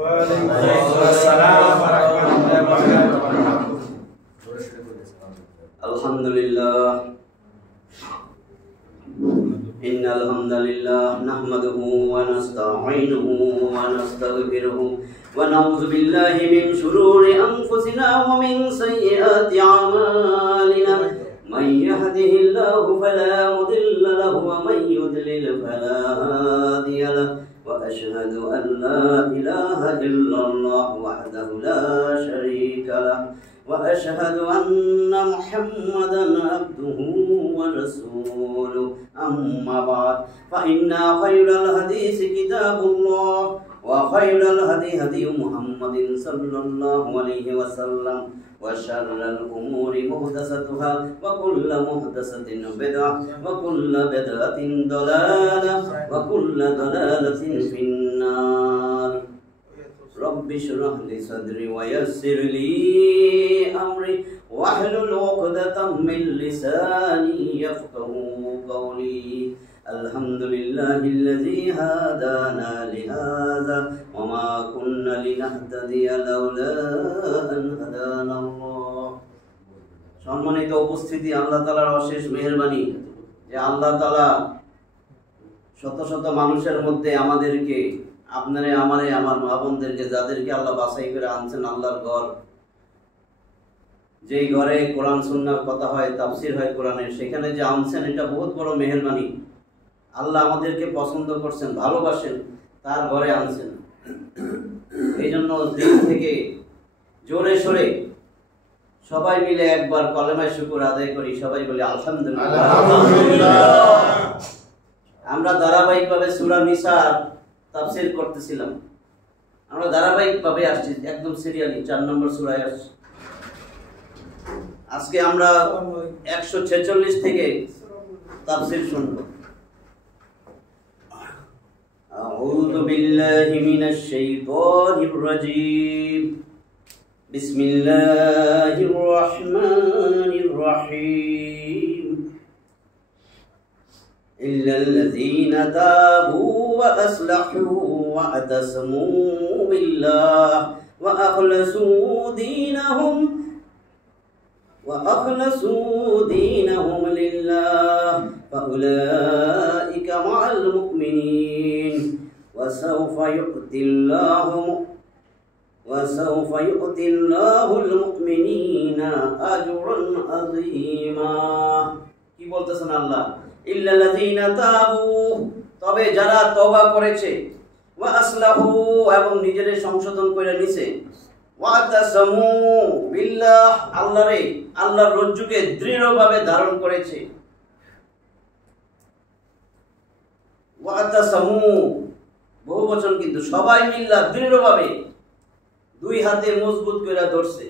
ওয়ালাইকুম আসসালাম ওয়া রাহমাতুল্লাহি ওয়া বারাকাতুহু। আলহামদুলিল্লাহ ইন্নাল হামদালিল্লাহ নাহমাদুহু ওয়া নাস্তাঈনুহু ওয়া নাস্তাগফিরুহু ওয়া নাউযু বিল্লাহি মিন শুরুরি আনফুসিনা ওয়া মিন সাইয়্যাতি আমালিনা মান ইয়াহদিহিল্লাহু ফালা মুদিল্লা লাহু ওয়া মান ইউদ্লিল ফালা হাদিয়া লাহু ওয়া আশহাদু আন লা ইলাহা ইল্লাল্লাহ ওয়াহদাহু লা শারীকা লাহু وأشهد أن محمدا عبده ورسوله أما بعد فإن خير الحديث كتاب الله وخير الهدي هدي محمد صلى الله عليه وسلم وشر الأمور محدثاتها وكل محدثة بدعة وكل بدعة ضلالة وكل ضلالة في النار رب اشرح لي صدري ويسر لي أمري واحلل عقدة من لساني يفقهوا قولي الحمد لله الذي هدانا لهذا وما كنا لنهتدي لولا أن هدانا الله সম্মানিত উপস্থিতি, আল্লাহ তাআলার অশেষ মেহেরবানি যে আল্লাহ তাআলা শত শত মানুষের মধ্যে আমাদেরকে, আপনারে আমারে আমার মা বোনদেরকে, যাদেরকে আল্লাহ বাছাই করে আনছেন আল্লাহর ঘর, যেই ঘরে কোরআন সুন্নাহর কথা হয়, তাফসীর হয় কোরআনের, সেখানে যে আনছেন এটা বহুত বড় মেহেরবানি। আল্লাহ আমাদেরকে পছন্দ করছেন, ভালোবাসেন, তার ঘরে আনছেন। এই জন্য দিল থেকে জোরে সোরে সবাই মিলে একবার কলেমায়ে শুকর আদায় করি, সবাই বলি আলহামদুলিল্লাহ। আমরা ধারাবাহিকভাবে সূরা নিসার তাফসীর করতেছিলাম, আমরা ধারাবাহিকভাবে আসছি, একদম সিরিয়ালি 4 নম্বর সূরায় আসছি। আজকে আমরা 146 থেকে তাফসীর শুনব। আউযু বিল্লাহি মিনাশ শাইতানির রাজীম। বিসমিল্লাহির রাহমানির রাহিম। إلا الذين تابوا وأصلحوا واعتصموا بالله وأخلصوا دينهم لله فأولئك مع المؤمنين وسوف يؤتي الله المؤمنين أجرا عظيما। কি বলতেছেন আল্লাহ? ইল্লাল্লাযীনা তাবু, তবে যারা তওবা করেছে, ওয়া আসলাহু, এবং নিজেদের সংশোধন করে নিছে, ওয়া তাসামু বিল্লাহ, আল্লাহর রজ্জুকে দৃঢ়ভাবে ধারণ করেছে। ওয়া তাসামু বহুবচন, কিন্তু সবাই মিল্লা দৃঢ়ভাবে দুই হাতে মজবুত করে ধরছে।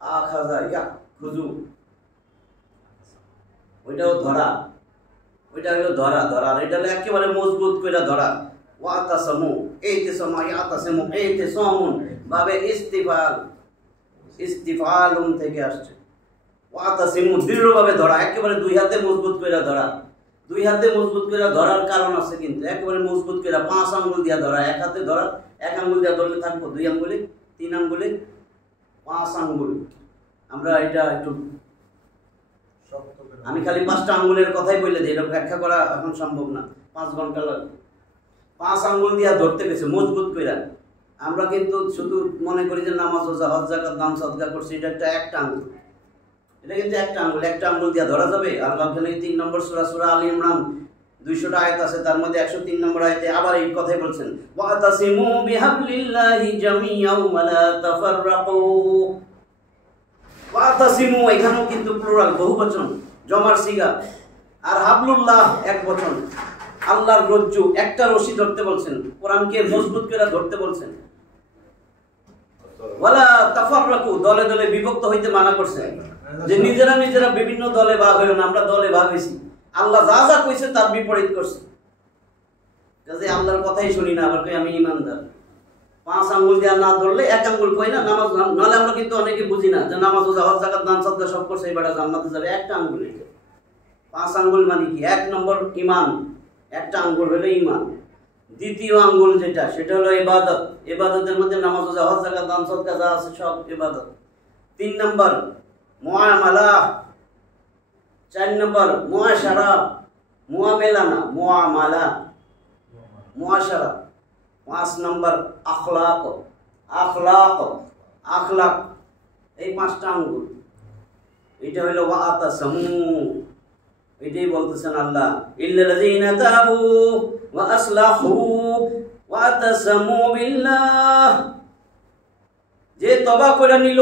আখাযা ইয়াখুযু, ওইটাও ধরা, ওইটা হলো ধরা, আর এটা হলো একেবারে মজবুত করে ধরা। ওয়াতাসামু, ইতিসামা, ইয়াতাসামু, ইতিসামুন ভাবে ইস্তিফালুন থেকে আসছে। ওয়াতাসিমু দৃঢ়ভাবে ধরা, একেবারে দুই হাতে মজবুত করে ধরা। দুই হাতে মজবুত করে ধরার কারণ আছে, কিন্তু একেবারে মজবুত করে 5 আঙ্গুল দিয়া ধরা, এক হাতে ধরা, এক আঙ্গুল দিয়া ধরলে থাকবো 2 আঙ্গুলে, 3 আঙ্গুলে, 5 আঙ্গুল। আমরা এটা একটু, আমি খালি 5টা আঙ্গুলের কথাই বলে দিই, এটা ব্যাখ্যা করা এখন সম্ভব না, 5 ঘন্টা লাগবে। 5 আঙ্গুল দিয়া ধরতে গেছে মজবুত করে। আমরা কিন্তু শুধু মনে করি যে নামাজ, রোজা, হজ, যাকাত, দান সদকা করছি, এটা একটা আঙ্গুল, এটা কিন্তু একটা আঙ্গুল দিয়া ধরা যাবে? আল্লাহ 3 নম্বর সূরা আলী ইমরান 200টা আয়াত আছে, তার মধ্যে 103 নম্বর আয়াতে আবার এই কথাই বলছেন, ওয়াতাসিমু বিহাবলিল্লাহি জামিআন ওয়া লা তাফাররাকু। ওয়াতাসিমু এখানেও কিন্তু প্লুরাল, বহুবচন, জমার সিগা। আর হাবলুল্লাহ একবচন। আল্লাহর রজ্জু, একটা রশি ধরতে বলছেন, কোরআনকে মজবুত করে ধরতে বলছেন। ওয়ালা তাফাররাকু, দলে দলে বিভক্ত হইতে মানা করছেন, যে নিজেরা বিভিন্ন দলে ভাগ হইল না। আমরা দলে ভাগ হইছি, আল্লাহ যা যা কইছে তার বিপরীত করছে, কাজে আল্লাহর কথাই শুনি না, আবার কই আমি ঈমানদার। 5 আঙ্গুল দিয়ে না ধরলে 1 আঙ্গুল কই না নামাজ, নাহলে আমরা কিন্তু অনেকে বুঝি না যে নামাজ, রোজা, হজ, যাকাত, দান সদকা সব করছে, এবারে জান্নাতে যাবে, একটা আঙ্গুল। 5 আঙ্গুল মানে কি? 1 নম্বর ঈমান, একটা আঙ্গুল হলো ঈমান। দ্বিতীয় আঙ্গুল যেটা, সেটা হলো ইবাদত। ইবাদতের মধ্যে নামাজ, রোজা, হজ, যাকাত, দান, সদকা যা আছে সব ইবাদত। 3 নম্বর মুআমালা, 4 নম্বর মুআশারা, মুআমেলা না মুআমালা, মুআশারা। 5 নম্বর আখলাক, আখলাক, আখলাক। এই 5টা আঙ্গুল, এটা হলো ওয়াতাসামু। এটাই বলতেছেন আল্লাহ, ইল্লাযীনা তাবু ওয়া আসলাহু ওয়া তাসামু বিল্লাহ। যে তওবা করে নিল,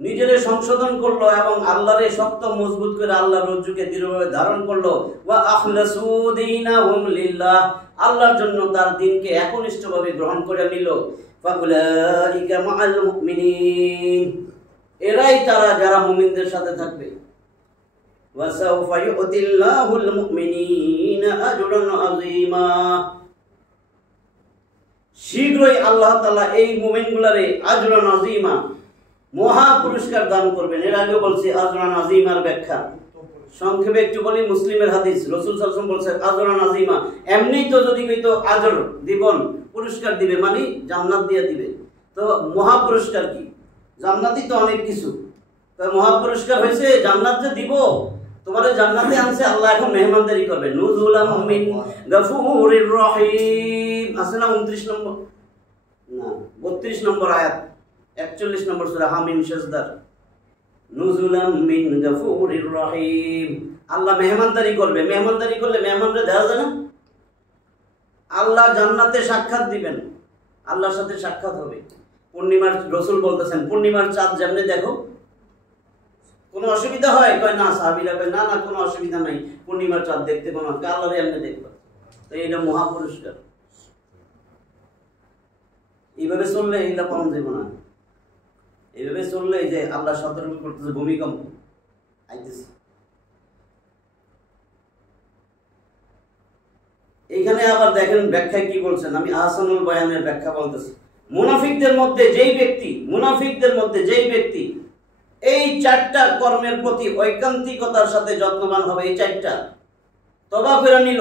নিজেরে সংশোধন করলো এবং আল্লাহরে শক্ত মজবুত করে আল্লাহর রজ্জুকে দৃঢ়ভাবে ধারণ করলো, ওয়া আখলাসু দীনাহুম লিল্লাহ, আল্লাহর জন্য তার দ্বীনকে একনিষ্ঠভাবে গ্রহণ করে নিল, ফাউলাইকা মাআল মুমিনিন, এরাই তারা যারা মুমিনদের সাথে থাকবে। ওয়াসাউফা ইউতিল্লাহুল মুমিনিনা আজরান আযীমা, শীঘ্রই আল্লাহ তাআলা এই মুমিনগুলারে আজরান আযীমা, মহা পুরস্কার দান করবেন। এর আগে বলছি আজরান আযীমার ব্যাখ্যা, সংক্ষেপে একটু বলি। মুসলিমের হাদিস, রাসূল সাল্লাল্লাহু আলাইহি ওয়াসাল্লাম বলেছেন আজরান আযীমা, এমনি তো যদি কইতো আজর দিবন, পুরস্কার দিবে, মানে জান্নাত দিয়ে দিবে। তো মহা পুরস্কার কি? জান্নাতই তো অনেক কিছু, তো মহা পুরস্কার হয়েছে জান্নাত যে দিব, তোমারে জান্নাতে আনছে আল্লাহ, এখন মেহমানদারি করবে। নুজুলাম মিন গাফুরির রহিম, আছে না 29 নম্বর না 32 নম্বর আয়াত, 41 নম্বর সূরা হামিম সাজদার। নুজুলাম মিন গাফুরির রহিম, আল্লাহ মেহমানদারি করবে। মেহমানদারি করলে মেহমানরে দেওয়া যায় না? আল্লাহ জান্নাতে সাক্ষাৎ দিবেন, আল্লাহর সাথে সাক্ষাৎ হবে। পূর্ণিমার, রাসূল বলতেছেন পূর্ণিমার চাঁদ যেমনি দেখো, কোনো অসুবিধা হয়? কয় না। সাহাবীরা কয় না না, কোনো অসুবিধা নাই, পূর্ণিমার চাঁদ দেখতে কোনো, আল্লাহরে এমনি দেখবা। তো এটা মহা পুরস্কার। এইভাবে চললে এগুলা পাওয়া যাবে না। এইভাবে চললে এই যে আল্লাহ সতর্ক করতেছে, ভূমিকম্প আইতেছে। এইখানে আবার দেখেন ব্যাখ্যা কি বলছেন, আমি আহসানুল বয়ানের ব্যাখ্যা বলতেছি। মুনাফিকদের মধ্যে যেই ব্যক্তি এই 4টা কর্মের প্রতি ঐকান্তিকতার সাথে যত্নবান হবে, এই 4টা তওবা করে নিল,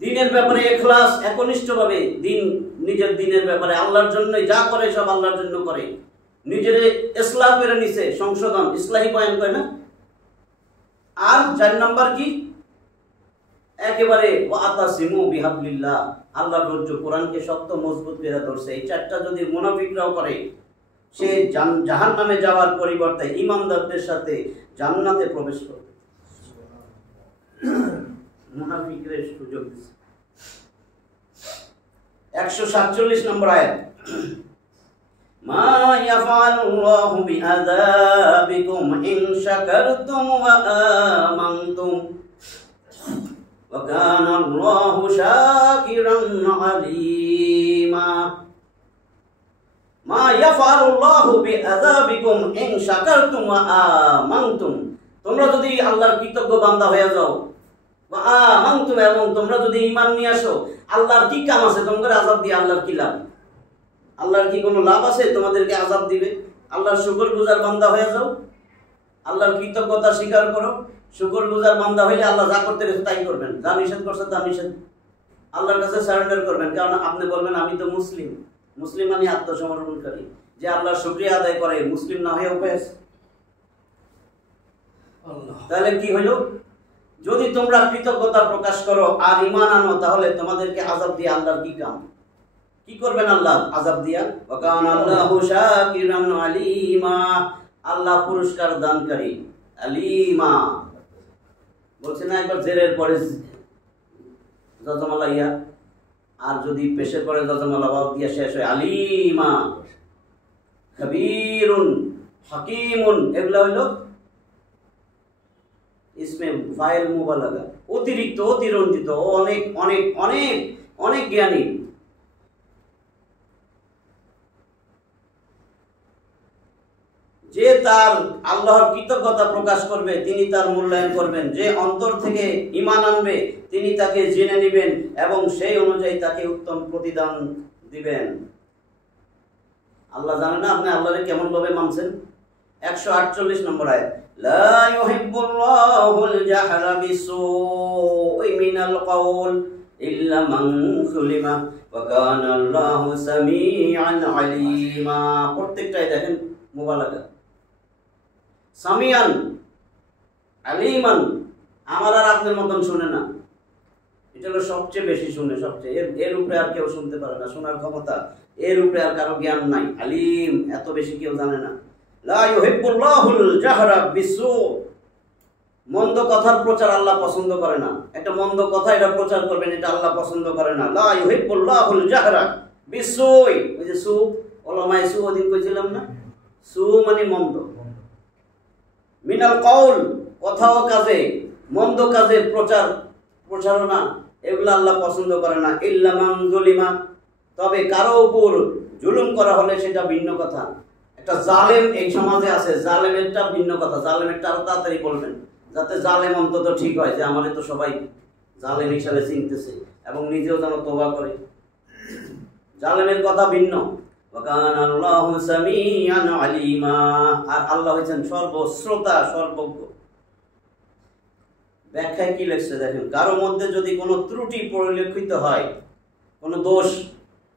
দ্বীনের ব্যাপারে ইখলাস, একনিষ্ঠভাবে নিজের দ্বীনের ব্যাপারে আল্লাহর জন্যই যা করে সব আল্লাহর জন্য করে, নিজের ইসলাহ করে নিছে, সংশোধন, ইসলাহি বয়ান করে না। আর 4 নম্বর কি? একেবারে ওয়াতাসিমু বিহাবলিল্লাহ, আল্লাহর রজ্জ কোরআনকে শক্ত মজবুত করে ধরছে। এই 4টা যদি মুনাফিকরাও করে, সে জাহান্নামে যাওয়ার পরিবর্তে ঈমানদারদের সাথে জান্নাতে প্রবেশ করবে। মুনাফিকদের সুযোগ দিচ্ছে। 147 নম্বর আয়াত, মা ইয়াফআলুল্লাহু বিআযাবিকুম ইন শাকারতুম ওয়া আমানতুম ওয়া কানা আল্লাহু শাকিরান আলীমা। মা ইয়াফআলুল্লাহু বিআযাবিকুম ইন শাকারতুম ওয়া আমানতুম, তোমরা যদি আল্লাহর কৃতজ্ঞ বান্দা হয়ে যাও, ওয়া আমানতুম, এবং তোমরা যদি ঈমান নিয়ে আসো, আল্লাহর কি কাম আছে? তোমাদের আযাব দিয়ে আল্লাহর কি লাভ? আল্লাহর কি কোনো লাভ আছে তোমাদেরকে আযাব দিবে? আল্লাহর শুকরগুজার বান্দা হয়ে যাও, আল্লাহর কৃতজ্ঞতা স্বীকার করো, শুকরগুজার বান্দা হইলে আল্লাহ যা করতে গেছে তাই করবেন, যা নিষেধ করছে তা নিষেধ, আল্লাহর কাছে সারেন্ডার করবেন। কারণ আপনি বলবেন আমি তো মুসলিম, মুসলিম মানে আত্মসমর্পণকারী, যে আল্লাহর শুকরিয়া আদায় করে, মুসলিম না হয়ে উপায় আছে? তাহলে কি হইল? যদি তোমরা কৃতজ্ঞতা প্রকাশ করো আর ঈমান আনো, তাহলে তোমাদেরকে আযাব দিয়ে আল্লাহর কি কাম? কি করবেন আল্লাহ আযাব দিয়া? ওয়া কানা আল্লাহু শাকিরান আলীমা, আল্লাহ পুরস্কার দানকারী, আলীমা। বলছে না একবার জেরের পরে যজমালা ইয়া, আর যদি পেশের পরে যজমালা বাদ দিয়া শেষ হয় আলীমা, খাবীরুন, হাকীমুন, এগুলা হইল ইসমে ফাইল মুবালাগা, অতিরিক্ত, অতিরঞ্জিত, অনেক অনেক অনেক অনেক জ্ঞানী। যে তার আল্লাহর কৃতজ্ঞতা প্রকাশ করবে তিনি তার মূল্যায়ন করবেন, যে অন্তর থেকে ঈমান আনবে তিনি তাকে জেনে নেবেন এবং সেই অনুযায়ী তাকে উত্তম প্রতিদান দিবেন। আল্লাহ জানে না আপনি আল্লাহরে কেমন ভাবে মানছেন? 148 নম্বর আয়াত, লা ইউহিব্বুল্লাহুল জাহরা বিসসুই মিনাল কাউল ইল্লা মান যুলিমা ওয়া কানা আল্লাহু সামিআন আলিমা। প্রত্যেকটাই দেখেন মুবালাগা, সামিআন আলিমান, আমার আর আপনার মতন শুনে না, এটা হলো সবচেয়ে বেশি শুনে, সবচেয়ে এর উপরে আর কেউ শুনতে পারে না, শোনার ক্ষমতা এর উপরে আর কারো জ্ঞান নাই। আলিম, এত বেশি কেউ জানে না। লা ইউহিব্বুল্লাহুল জাহরা বিসসু, মন্দ কথার প্রচার আল্লাহ পছন্দ করে না। একটা মন্দ কথা এটা প্রচার করবেন, এটা আল্লাহ পছন্দ করে না। লা ইউহিব্বুল্লাহুল জাহরা বিসসুই, ওই যে সু, ওলামায়ে সু ওদিন কইছিলাম না, সু মানে মন্দ, মিনাল কাউল, কথা ও কাজে, মন্দ কাজের প্রচারণা, এগুলো আল্লাহ পছন্দ করে না। ইল্লা মান যুলিমা, তবে কারো উপর জুলুম করা হলে সেটা ভিন্ন কথা। একটা জালেম এই সমাজে আছে, জালেমেরটা ভিন্ন কথা, জালেমেরটা আরো তাড়াতাড়ি বলবেন, যাতে জালেম অন্তত ঠিক হয় যে আমারে তো সবাই জালেম হিসাবে চিনতেছে এবং নিজেও যেন তওবা করে। জালেমের কথা ভিন্ন। ওয়া কানা আল্লাহু সামিআন আলিমা, আর আল্লাহ হচ্ছেন সর্বশ্রোতা, সর্বজ্ঞ। ব্যাখ্যায় কি লেখছে দেখেন, কারো মধ্যে যদি কোনো ত্রুটি পরিলক্ষিত হয়, কোনো দোষ,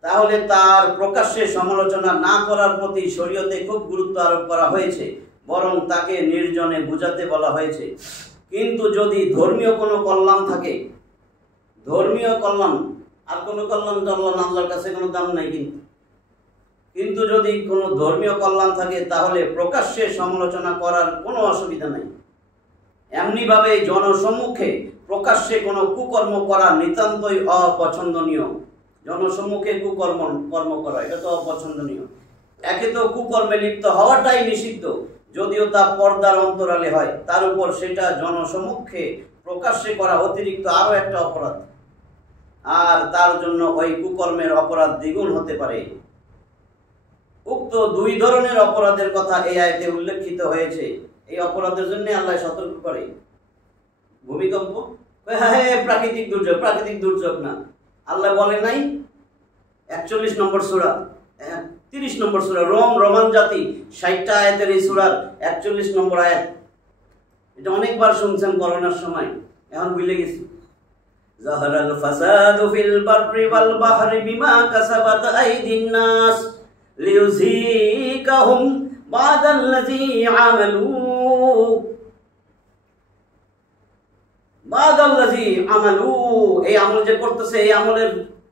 তাহলে তার প্রকাশ্যে সমালোচনা না করার প্রতি শরীয়তে খুব গুরুত্ব আরোপ করা হয়েছে, বরং তাকে নির্জনে বুঝাতে বলা হয়েছে। কিন্তু যদি ধর্মীয় কোনো কল্যাণ থাকে, ধর্মীয় কল্যাণ, আর কোনো কল্যাণ আল্লাহর কাছে কোনো দাম নাই, কিন্তু যদি কোনো ধর্মীয় কল্যাণ থাকে তাহলে প্রকাশ্যে সমালোচনা করার কোনো অসুবিধা নাই। এমনিভাবে জনসম্মুখে প্রকাশ্যে কোনো কুকর্ম করা নিতান্তই অপছন্দনীয়। জনসম্মুখে কর্ম করা এটা তো অপছন্দনীয়। একে তো কুকর্মে লিপ্ত হওয়াটাই নিষিদ্ধ, যদিও তা পর্দার অন্তরালে হয়, তার উপর সেটা জনসম্মুখে প্রকাশ্যে করা অতিরিক্ত আরো একটা অপরাধ, আর তার জন্য ওই কুকর্মের অপরাধ দ্বিগুণ হতে পারে। উক্ত দুই ধরনের অপরাধের কথা এই আয়াতে উল্লেখিত হয়েছে। এই অপরাধের জন্য আল্লাহ সতর্ক করে। ভূমিকম্প, হ্যাঁ প্রাকৃতিক দুর্যোগ, প্রাকৃতিক দুর্যোগ না, আল্লাহ বলে নাই। 41 নম্বর সূরা, 30 নম্বর সূরা, রোমান জাতি, 60টা আয়াতের এই সূরার 41 নম্বর আয়াত। এটা অনেকবার শুনছেন করোনার সময়, এখন ভুলে গেছি। যাহারাল ফাসাদু ফিল বাররি ওয়াল বাহরি বিমা কাসাবাত আইদিন নাস লিউযীকাহুম বাদাল্লাযী আমালু এই আমল যে করতেছে, এই আমলের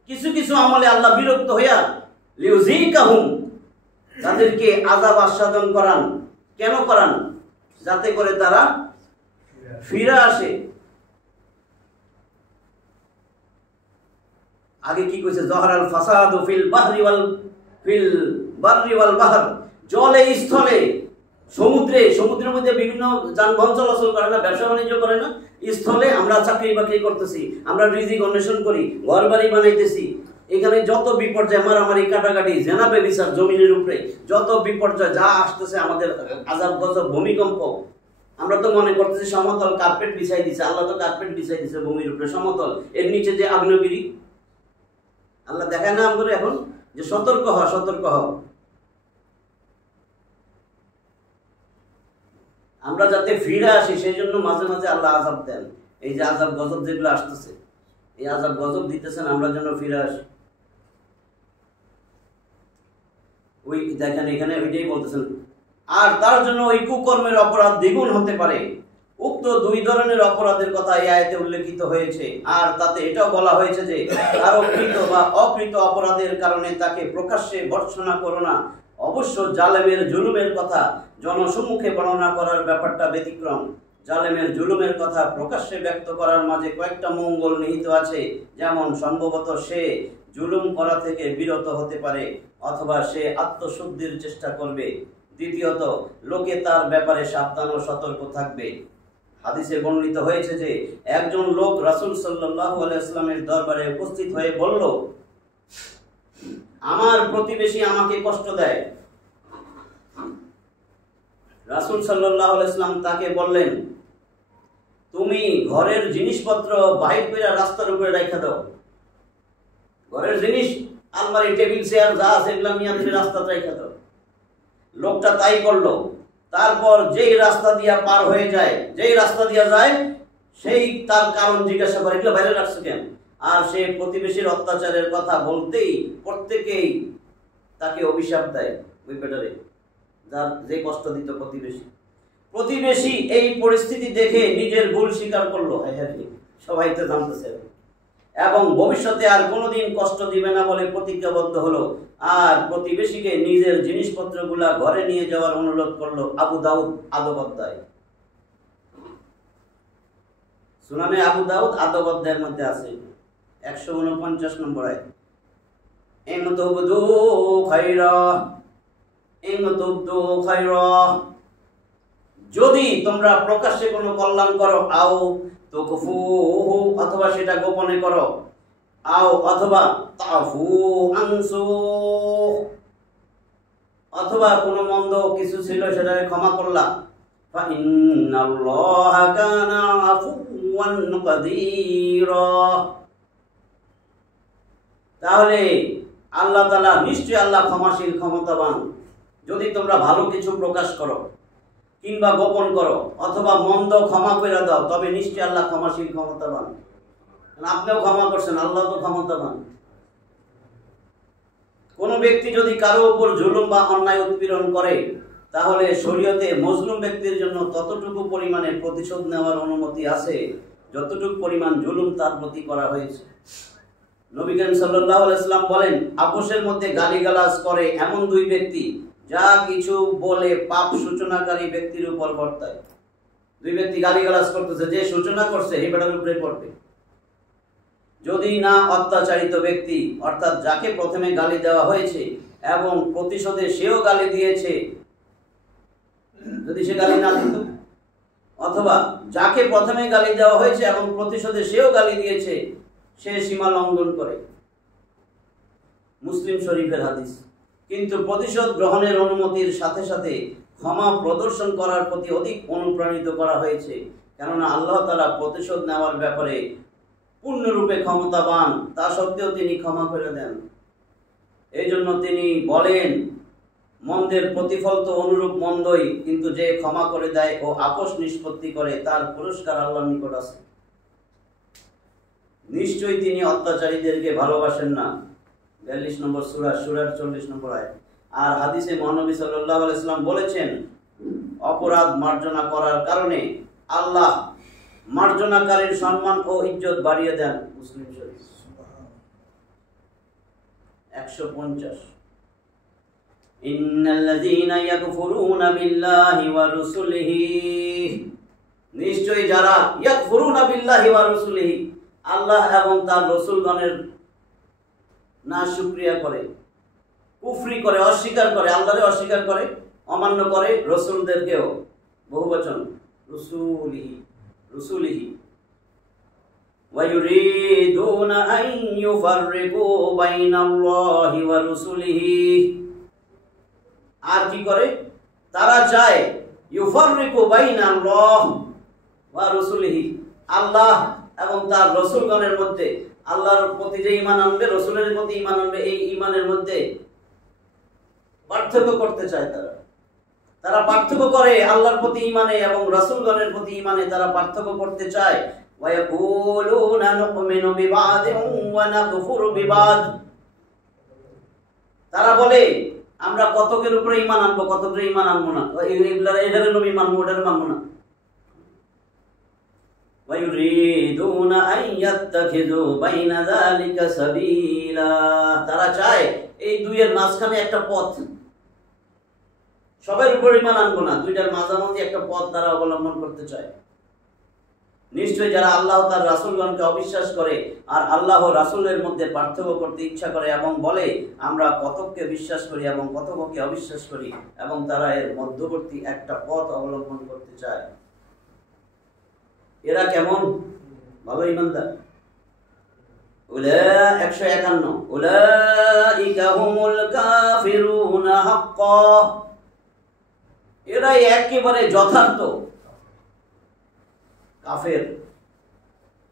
কিছু কিছু আমলে আল্লাহ বিরক্ত হইয়া লিউযীকাহুম, তাদেরকে আযাব আস্বাদন করান। কেন করান? যাতে করে তারা ফিরে আসে। আগে কি কইছে? যাহারাল ফাসাদু ফিল বাররি ওয়াল বাহর, জলে স্থলে, সমুদ্রের মধ্যে বিভিন্ন যানবাহন চলাচল করে না, ব্যবসা বাণিজ্য করে না, স্থলে আমরা চাকরি বাকরি করতেছি, আমরা রিজিক অন্বেষণ করি, ঘর বাড়ি বানাইতেছি, এখানে যত বিপর্যয়, মারামারি, কাটাকাটি, জেনা বেবিচার, জমিনের উপরে যত বিপর্যয় যা আসতেছে, আমাদের আযাব গজব, ভূমিকম্প, আমরা তো মনে করতেছি সমতল কার্পেট বিছাই দিছে। আল্লাহ তো কার্পেট বিছাই দিছে ভূমির উপরে সমতল, এর নিচে যে আগ্নেয়গিরি, আল্লাহ দেখায় না আমাদের এখন যে সতর্ক হও, সতর্ক হও। আমরা যাতে ফিরে আসি সেই জন্য মাঝে মাঝে আল্লাহ আযাব দেন। এই যে আযাব গজব যেগুলো আসতেছে, এই আযাব গজব দিতেছেন আমরা যেন ফিরে আসি। ওই দেখেন এখানে ওইটাই বলতেছেন, আর তার জন্য ওই কুকর্মের অপরাধ দ্বিগুণ হতে পারে। উক্ত দুই ধরনের অপরাধের কথা এই আয়াতে উল্লেখিত হয়েছে, আর তাতে এটাও বলা হয়েছে যে কারো কৃত বা অকৃত অপরাধের কারণে তাকে প্রকাশ্যে ভর্ৎসনা করো না। অবশ্য জালেমের জুলুমের কথা জনসম্মুখে বর্ণনা করার ব্যাপারটা ব্যতিক্রম। জালেমের জুলুমের কথা প্রকাশ্যে ব্যক্ত করার মাঝে কয়েকটা মঙ্গল নিহিত আছে, যেমন সম্ভবত সে জুলুম করা থেকে বিরত হতে পারে, অথবা সে আত্মশুদ্ধির চেষ্টা করবে। দ্বিতীয়ত, লোকে তার ব্যাপারে সাবধান ও সতর্ক থাকবে। হাদিসে বর্ণিত হয়েছে যে একজন লোক রাসূল সাল্লাল্লাহু আলাইহি ওয়াসাল্লামের দরবারে উপস্থিত হয়ে বলল, আমার প্রতিবেশী আমাকে কষ্ট দেয়। রাসূল সাল্লাল্লাহু আলাইহি ওয়াসাল্লাম তাকে বললেন, তুমি ঘরের জিনিসপত্র বাহির করে রাস্তার উপরে রাখা দাও। ঘরের জিনিস, আলমারি, টেবিল, চেয়ার যা আছে এগুলো নিয়ে তুমি রাস্তাতে রাখা দাও। লোকটা তাই করলো। তারপর যেই রাস্তা দিয়া পার হয়ে যায়, যেই রাস্তা দিয়া যায়, সেই তার কারণ জিজ্ঞাসা করে, এগুলো বাইরে রাখছো কেন? আর সে প্রতিবেশীর অত্যাচারের কথা বলতেই প্রত্যেকেই তাকে অভিশাপ দেয়। ওই বেটারে যার যে কষ্ট দিত প্রতিবেশী এই পরিস্থিতি দেখে নিজের ভুল স্বীকার করলো, সবাই তো জানতেছে, এবং ভবিষ্যতে আর কোনোদিন কষ্ট দিবে না বলে প্রতিজ্ঞাবদ্ধ হলো। আর প্রতিবেশীকে নিজের জিনিসপত্রগুলা ঘরে নিয়ে যাওয়ার অনুরোধ করলো। আবু দাউদ আদব অধ্যায়, সুনানে আবু দাউদ আদব অধ্যায়ের মধ্যে আছে 149 নম্বর আয়াত। ইন তুবদু খায়রা, ইন তুবদু খায়রা, যদি তোমরা প্রকাশ্যে কোনো কল্যাণ করো, আও তুকফুহু, অথবা সেটা গোপনে করো, আও অথবা তাফু আনসু, অথবা কোনো মন্দ কিছু ছিল সেটাকে ক্ষমা করলা, ফা ইন্নাল্লাহা কানা আফুওয়ান কাদিরা, তাহলে আল্লাহ তাআলা নিশ্চয়ই আল্লাহ ক্ষমাশীল ক্ষমতাবান। যদি তোমরা ভালো কিছু প্রকাশ করো কিংবা গোপন করো অথবা মন্দ ক্ষমা করে দাও, তবে নিশ্চয়ই আল্লাহ ক্ষমাশীল ক্ষমতাবান। আপনিও ক্ষমা করছেন, আল্লাহ তো ক্ষমতাবান। কোন ব্যক্তি যদি কারো উপর জুলুম বা অন্যায় উৎপীড়ন করে, তাহলে শরীয়তে মজলুম ব্যক্তির জন্য ততটুকু পরিমাণে প্রতিশোধ নেওয়ার অনুমতি আছে যতটুকু পরিমাণ জুলুম তার প্রতি করা হয়েছে। নবী করিম সাল্লাল্লাহু আলাইহি ওয়াসাল্লাম বলেন, আপোষের মধ্যে গালিগালাজ করে এমন দুই ব্যক্তি যা কিছু বলে পাপ সূচনাকারী ব্যক্তির উপর বর্তায়। দুই ব্যক্তি গালিগালাজ করতেছে, যে সূচনা করছে এই বেটার উপরে পড়বে। যদি না অত্যাচারিত ব্যক্তি, অর্থাৎ যাকে প্রথমে গালি দেওয়া হয়েছে এবং প্রতিশোধে সেও গালি দিয়েছে, যদি সে গালি না দিত, অথবা যাকে প্রথমে গালি দেওয়া হয়েছে এবং প্রতিশোধে সেও গালি দিয়েছে, সে সীমা লঙ্ঘন করে। মুসলিম শরীফের হাদিস। কিন্তু প্রতিশোধ গ্রহণের অনুমতির সাথে সাথে ক্ষমা প্রদর্শন করার প্রতি অধিক অনুপ্রাণিত করা হয়েছে, কেননা আল্লাহ তাআলা প্রতিশোধ নেওয়ার ব্যাপারে পূর্ণরূপে ক্ষমতাবান, তা সত্ত্বেও তিনি ক্ষমা করে দেন। এই জন্য তিনি বলেন, মন্দের প্রতিফল তো অনুরূপ মন্দই, কিন্তু যে ক্ষমা করে দেয় ও আপোষ নিষ্পত্তি করে তার পুরস্কার আল্লাহর নিকট আছে। নিশ্চয়ই তিনি অত্যাচারীদেরকে ভালোবাসেন না। 42 নম্বর সূরা, সূরার 40 নম্বর আয়াত। আর হাদিসে মহানবী সাল্লাল্লাহু আলাইহি ওয়াসাল্লাম বলেছেন, অপরাধ মার্জনা করার কারণে আল্লাহ মার্জনাকারীর সম্মান ও ইজ্জত বাড়িয়ে দেন। মুসলিম শরীফ 150। ইন্নাল্লাযীনা ইয়াকফুরুনা বিল্লাহি ওয়া রুসুলিহি, নিশ্চয়ই যারা ইয়াকফুরুনা বিল্লাহি ওয়া রুসুলিহি, আল্লাহ এবং তার রাসূলগণের নাশুকরিয়া করে, কুফরি করে, অস্বীকার করে, আল্লাহকে অস্বীকার করে, অমান্য করে, রাসূলদেরকেও, বহুবচন রুসুলিহি, রুসুলিহি, ওয়া ইউরিদুনা আন ইউফাররিকু বাইনাল্লাহি ওয়া রুসুলিহি, আর কি করে? তারা চায় ইউফাররিকু বাইনাল্লাহ ওয়া রুসুলিহি, আল্লাহ এবং তার রাসূলগণের মধ্যে, আল্লাহর প্রতি যে ঈমান আনবে, রাসূলের প্রতি ঈমান আনবে, এই ঈমানের মধ্যে পার্থক্য করতে চায়। তারা পার্থক্য করে আল্লাহর প্রতি ঈমানে এবং রাসূলগণের প্রতি ঈমানে, তারা পার্থক্য করতে চায়। ওয়া ইয়াকুলুনা নুমিনু বিবাদিন ওয়া নাকফুরু বিবাদ, তারা বলে আমরা কতকের উপরে ঈমান আনবো, কতকের ঈমান আনবো না, এটার নবী মানবো, ওটার মানবো না। ওয়া ইউরিদুনা আন ইয়াত্তাখিযু বাইনা যালিকা সাবিলা, তারা চায় এই দুইয়ের মাঝখানে একটা পথ, সবার উপর ঈমান আনবো না, দুইটার মাঝামাঝি একটা পথ তারা অবলম্বন করতে চায়। নিশ্চয়ই যারা আল্লাহ তার রাসূলগণকে অবিশ্বাস করে আর আল্লাহ ও রাসূলের মধ্যে পার্থক্য করতে ইচ্ছা করে এবং বলে আমরা কতককে বিশ্বাস করি এবং কতককে অবিশ্বাস করি, এবং তারা এর মধ্যবর্তী একটা পথ অবলম্বন করতে চায়, এরা কেমন? ভালো ঈমানদার। 151 উলাইকা হুমুল কাফিরুনা হাক্কা, এরাই একেবারে যথার্থ কাফের,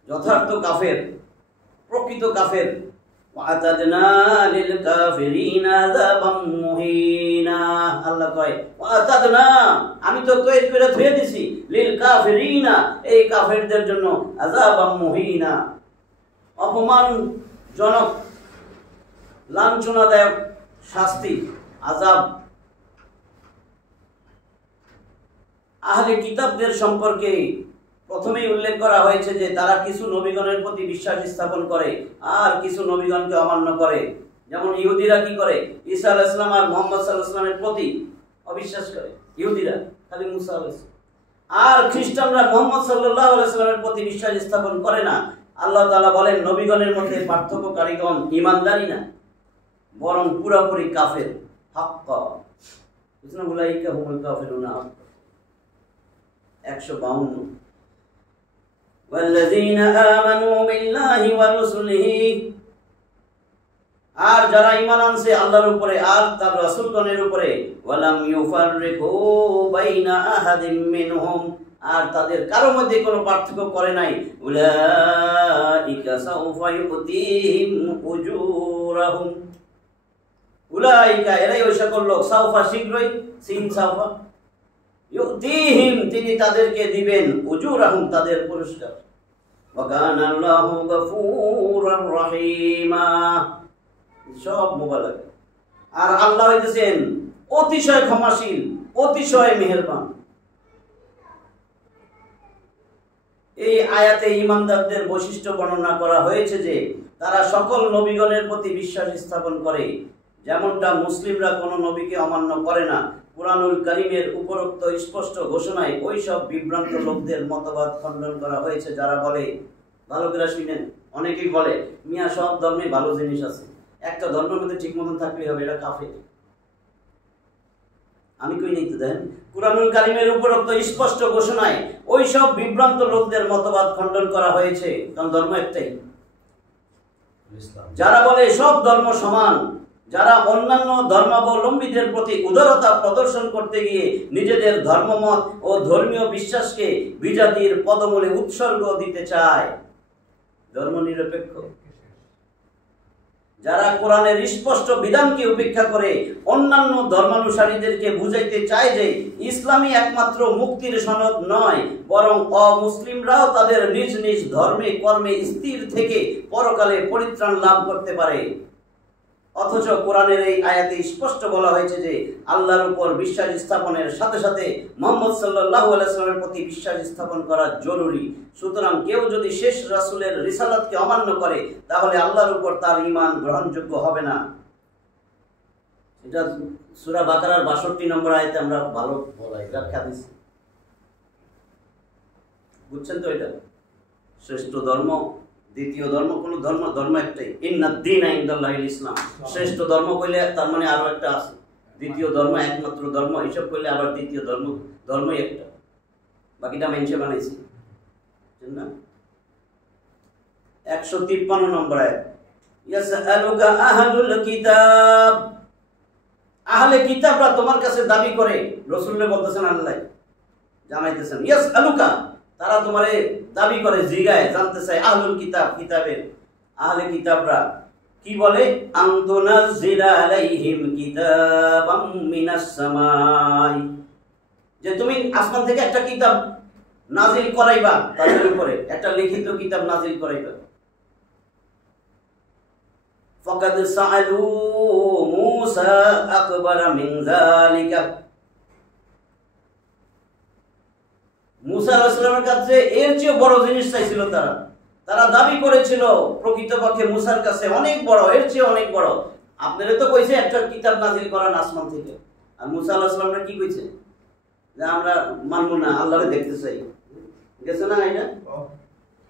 যথার্থ কাফের, প্রকৃত কাফের। ওয়াতাদনা লিল কাফিরিনা আযাবাম মুহিনা। আল্লাহ কয় ওয়াতাদনা, আমি তো তৈরি করে ধুয়ে দিছি, লিল কাফিরিনা, এই কাফেরদের জন্য, আযাবাম মুহিনা, অপমানজনক লাঞ্ছনাদায়ক শাস্তি, আযাব। আহলে কিতাবদের সম্পর্কে প্রথমেই উল্লেখ করা হয়েছে যে তারা কিছু নবীগণের প্রতি বিশ্বাস স্থাপন করে আর কিছু নবীগণকে অমান্য করে। যেমন ইহুদিরা কি করে, ঈসা আলাইহিস সালাম আর মুহাম্মদ সাল্লাল্লাহু আলাইহি ওয়াসাল্লামের প্রতি অবিশ্বাস করে, ইহুদিরা খালি মুসা আলাইহিস সালাম। আর খ্রিস্টানরা মুহাম্মদ সাল্লাল্লাহু আলাইহি ওয়াসাল্লামের প্রতি বিশ্বাস স্থাপন করে না। আল্লাহ তাআলা বলেন নবীগণের মধ্যে পার্থক্যকারীগণ ঈমানদারী না, বরং পুরোপুরি কাফের। হাক্কা উলাইকা হুমুল কাফিরুনা 152। ওয়াল্লাযীনা আমানু বিল্লাহি ওয়া রাসূলিহি, আর যারা ঈমান আনছে আল্লাহর উপরে আর তার রাসূলগণের উপরে, ওয়ালাম ইউফাররিকু বাইনা আহাদিম মিনহুম, আর তাদের কারো মধ্যে কোনো পার্থক্য করে নাই, উলাইকা সাউফা ইউতিহিম উজুরাহুম, উলাইকা এরাই ওই সকল লোক, সাউফা শীঘ্রই, সিন সাউফা, ইউতিহিম তিনি তাদেরকে দিবেন, উজুরাহুম তাদের পুরস্কার, ওয়া কানা আল্লাহু গফুরুর রহিমা, সব মুবালাগ। আর আল্লাহ হইতেছেন অতিশয় ক্ষমাশীল, অতিশয় মেহেরবান। এই আয়াতে ঈমানদারদের বৈশিষ্ট্য বর্ণনা করা হয়েছে যে তারা সকল নবীগণের প্রতি বিশ্বাস স্থাপন করে, যেমনটা মুসলিমরা কোনো নবীকে অমান্য করে না। কুরআনুল কারীমের উপরোক্ত স্পষ্ট ঘোষণায় ওই সব বিভ্রান্ত লোকদের মতবাদ খণ্ডন করা হয়েছে যারা বলে, ভালো করে শুনেন, অনেকেই বলে মিয়া সব ধর্মে ভালো জিনিস আছে, একটা ধর্মের মধ্যে ঠিক মতন থাকলেই হবে, এটা কাফের। আমি কই নাই তো, দেখেন কুরআনুল কারীমের উপরোক্ত স্পষ্ট ঘোষণায় ওই সব বিভ্রান্ত লোকদের মতবাদ খণ্ডন করা হয়েছে, কারণ ধর্ম একটাই। যারা বলে সব ধর্ম সমান, যারা অন্যান্য ধর্মাবলম্বীদের প্রতি উদারতা প্রদর্শন করতে গিয়ে নিজেদের ধর্মমত ও ধর্মীয় বিশ্বাসকে বিজাতির পদমূলে উৎসর্গ দিতে চায়, ধর্মনিরপেক্ষ। যারা কোরআনের স্পষ্ট বিধানকে উপেক্ষা করে অন্যান্য ধর্মানুসারীদেরকে বুঝাইতে চায় যে ইসলামই একমাত্র মুক্তির সনদ নয়, বরং অমুসলিমরাও তাদের নিজ নিজ ধর্মে কর্মে স্থির থেকে পরকালে পরিত্রাণ লাভ করতে পারে। অথচ কোরআনের এই আয়াতে স্পষ্ট বলা হয়েছে যে আল্লাহর উপর বিশ্বাস স্থাপনের সাথে সাথে মুহাম্মদ সাল্লাল্লাহু আলাইহি ওয়াসাল্লামের প্রতি বিশ্বাস স্থাপন করা জরুরি। সুতরাং কেউ যদি শেষ রাসূলের রিসালাতকে অমান্য করে তাহলে আল্লাহর উপর তার ঈমান গ্রহণযোগ্য হবে না। এটা সূরা বাকারার 62 নম্বর আয়াতে আমরা ভালো ব্যাখ্যা দিয়েছি, বুঝছেন তো? এটা শ্রেষ্ঠ ধর্ম, দ্বিতীয় ধর্ম কোন ধর্ম, ধর্ম একটাই, ইন্নাদ-দীনা ইনদাল্লাহিল ইসলাম। শ্রেষ্ঠ ধর্ম কইলে তার মানে আরো একটা আছে, দ্বিতীয় ধর্ম একমাত্র ধর্ম, এইসব কইলে আবার দ্বিতীয় ধর্মই একটা, বাকিটা মানুষে বানাইছে না। 153 নম্বর আয়াত, ইয়াসআলুকা আহলুল কিতাব, আহলে কিতাবরা তোমার কাছে দাবি করে, রাসূলুল্লাহ বলতেছেন, আল্লাহ জানাইতেছেন, ইয়াসআলুকা তারা তোমারে দাবি করে, জিগায়, জানতে চায়, আহলুল কিতাব কিতাবের আহলে কিতাবরা কি বলে, আনতুনাজ্জিলা আলাইহিম কিতাবাম মিনাস সামাই, যে তুমি আসমান থেকে একটা কিতাব নাজিল করাইবা, তাদের উপরে একটা লিখিত কিতাব নাজিল করাইবা। ফাকাদ সাআলু মূসা আকবারা মিন যালিকা, মুসা আলাইহিস সালামের কাছে এর চেয়ে বড় জিনিস চাইছিল তারা, তারা দাবি করেছিল প্রকৃতপক্ষে মুসার কাছে অনেক বড়, এর চেয়ে অনেক বড়। আপনারা তো কইছে একটা কিতাব নাজিল করান আসমান থেকে, আর মুসা আলাইহিস সালামরা কি কইছে, যে আমরা মানব না, আল্লাহরে দেখতে চাই। গেছে না এটা,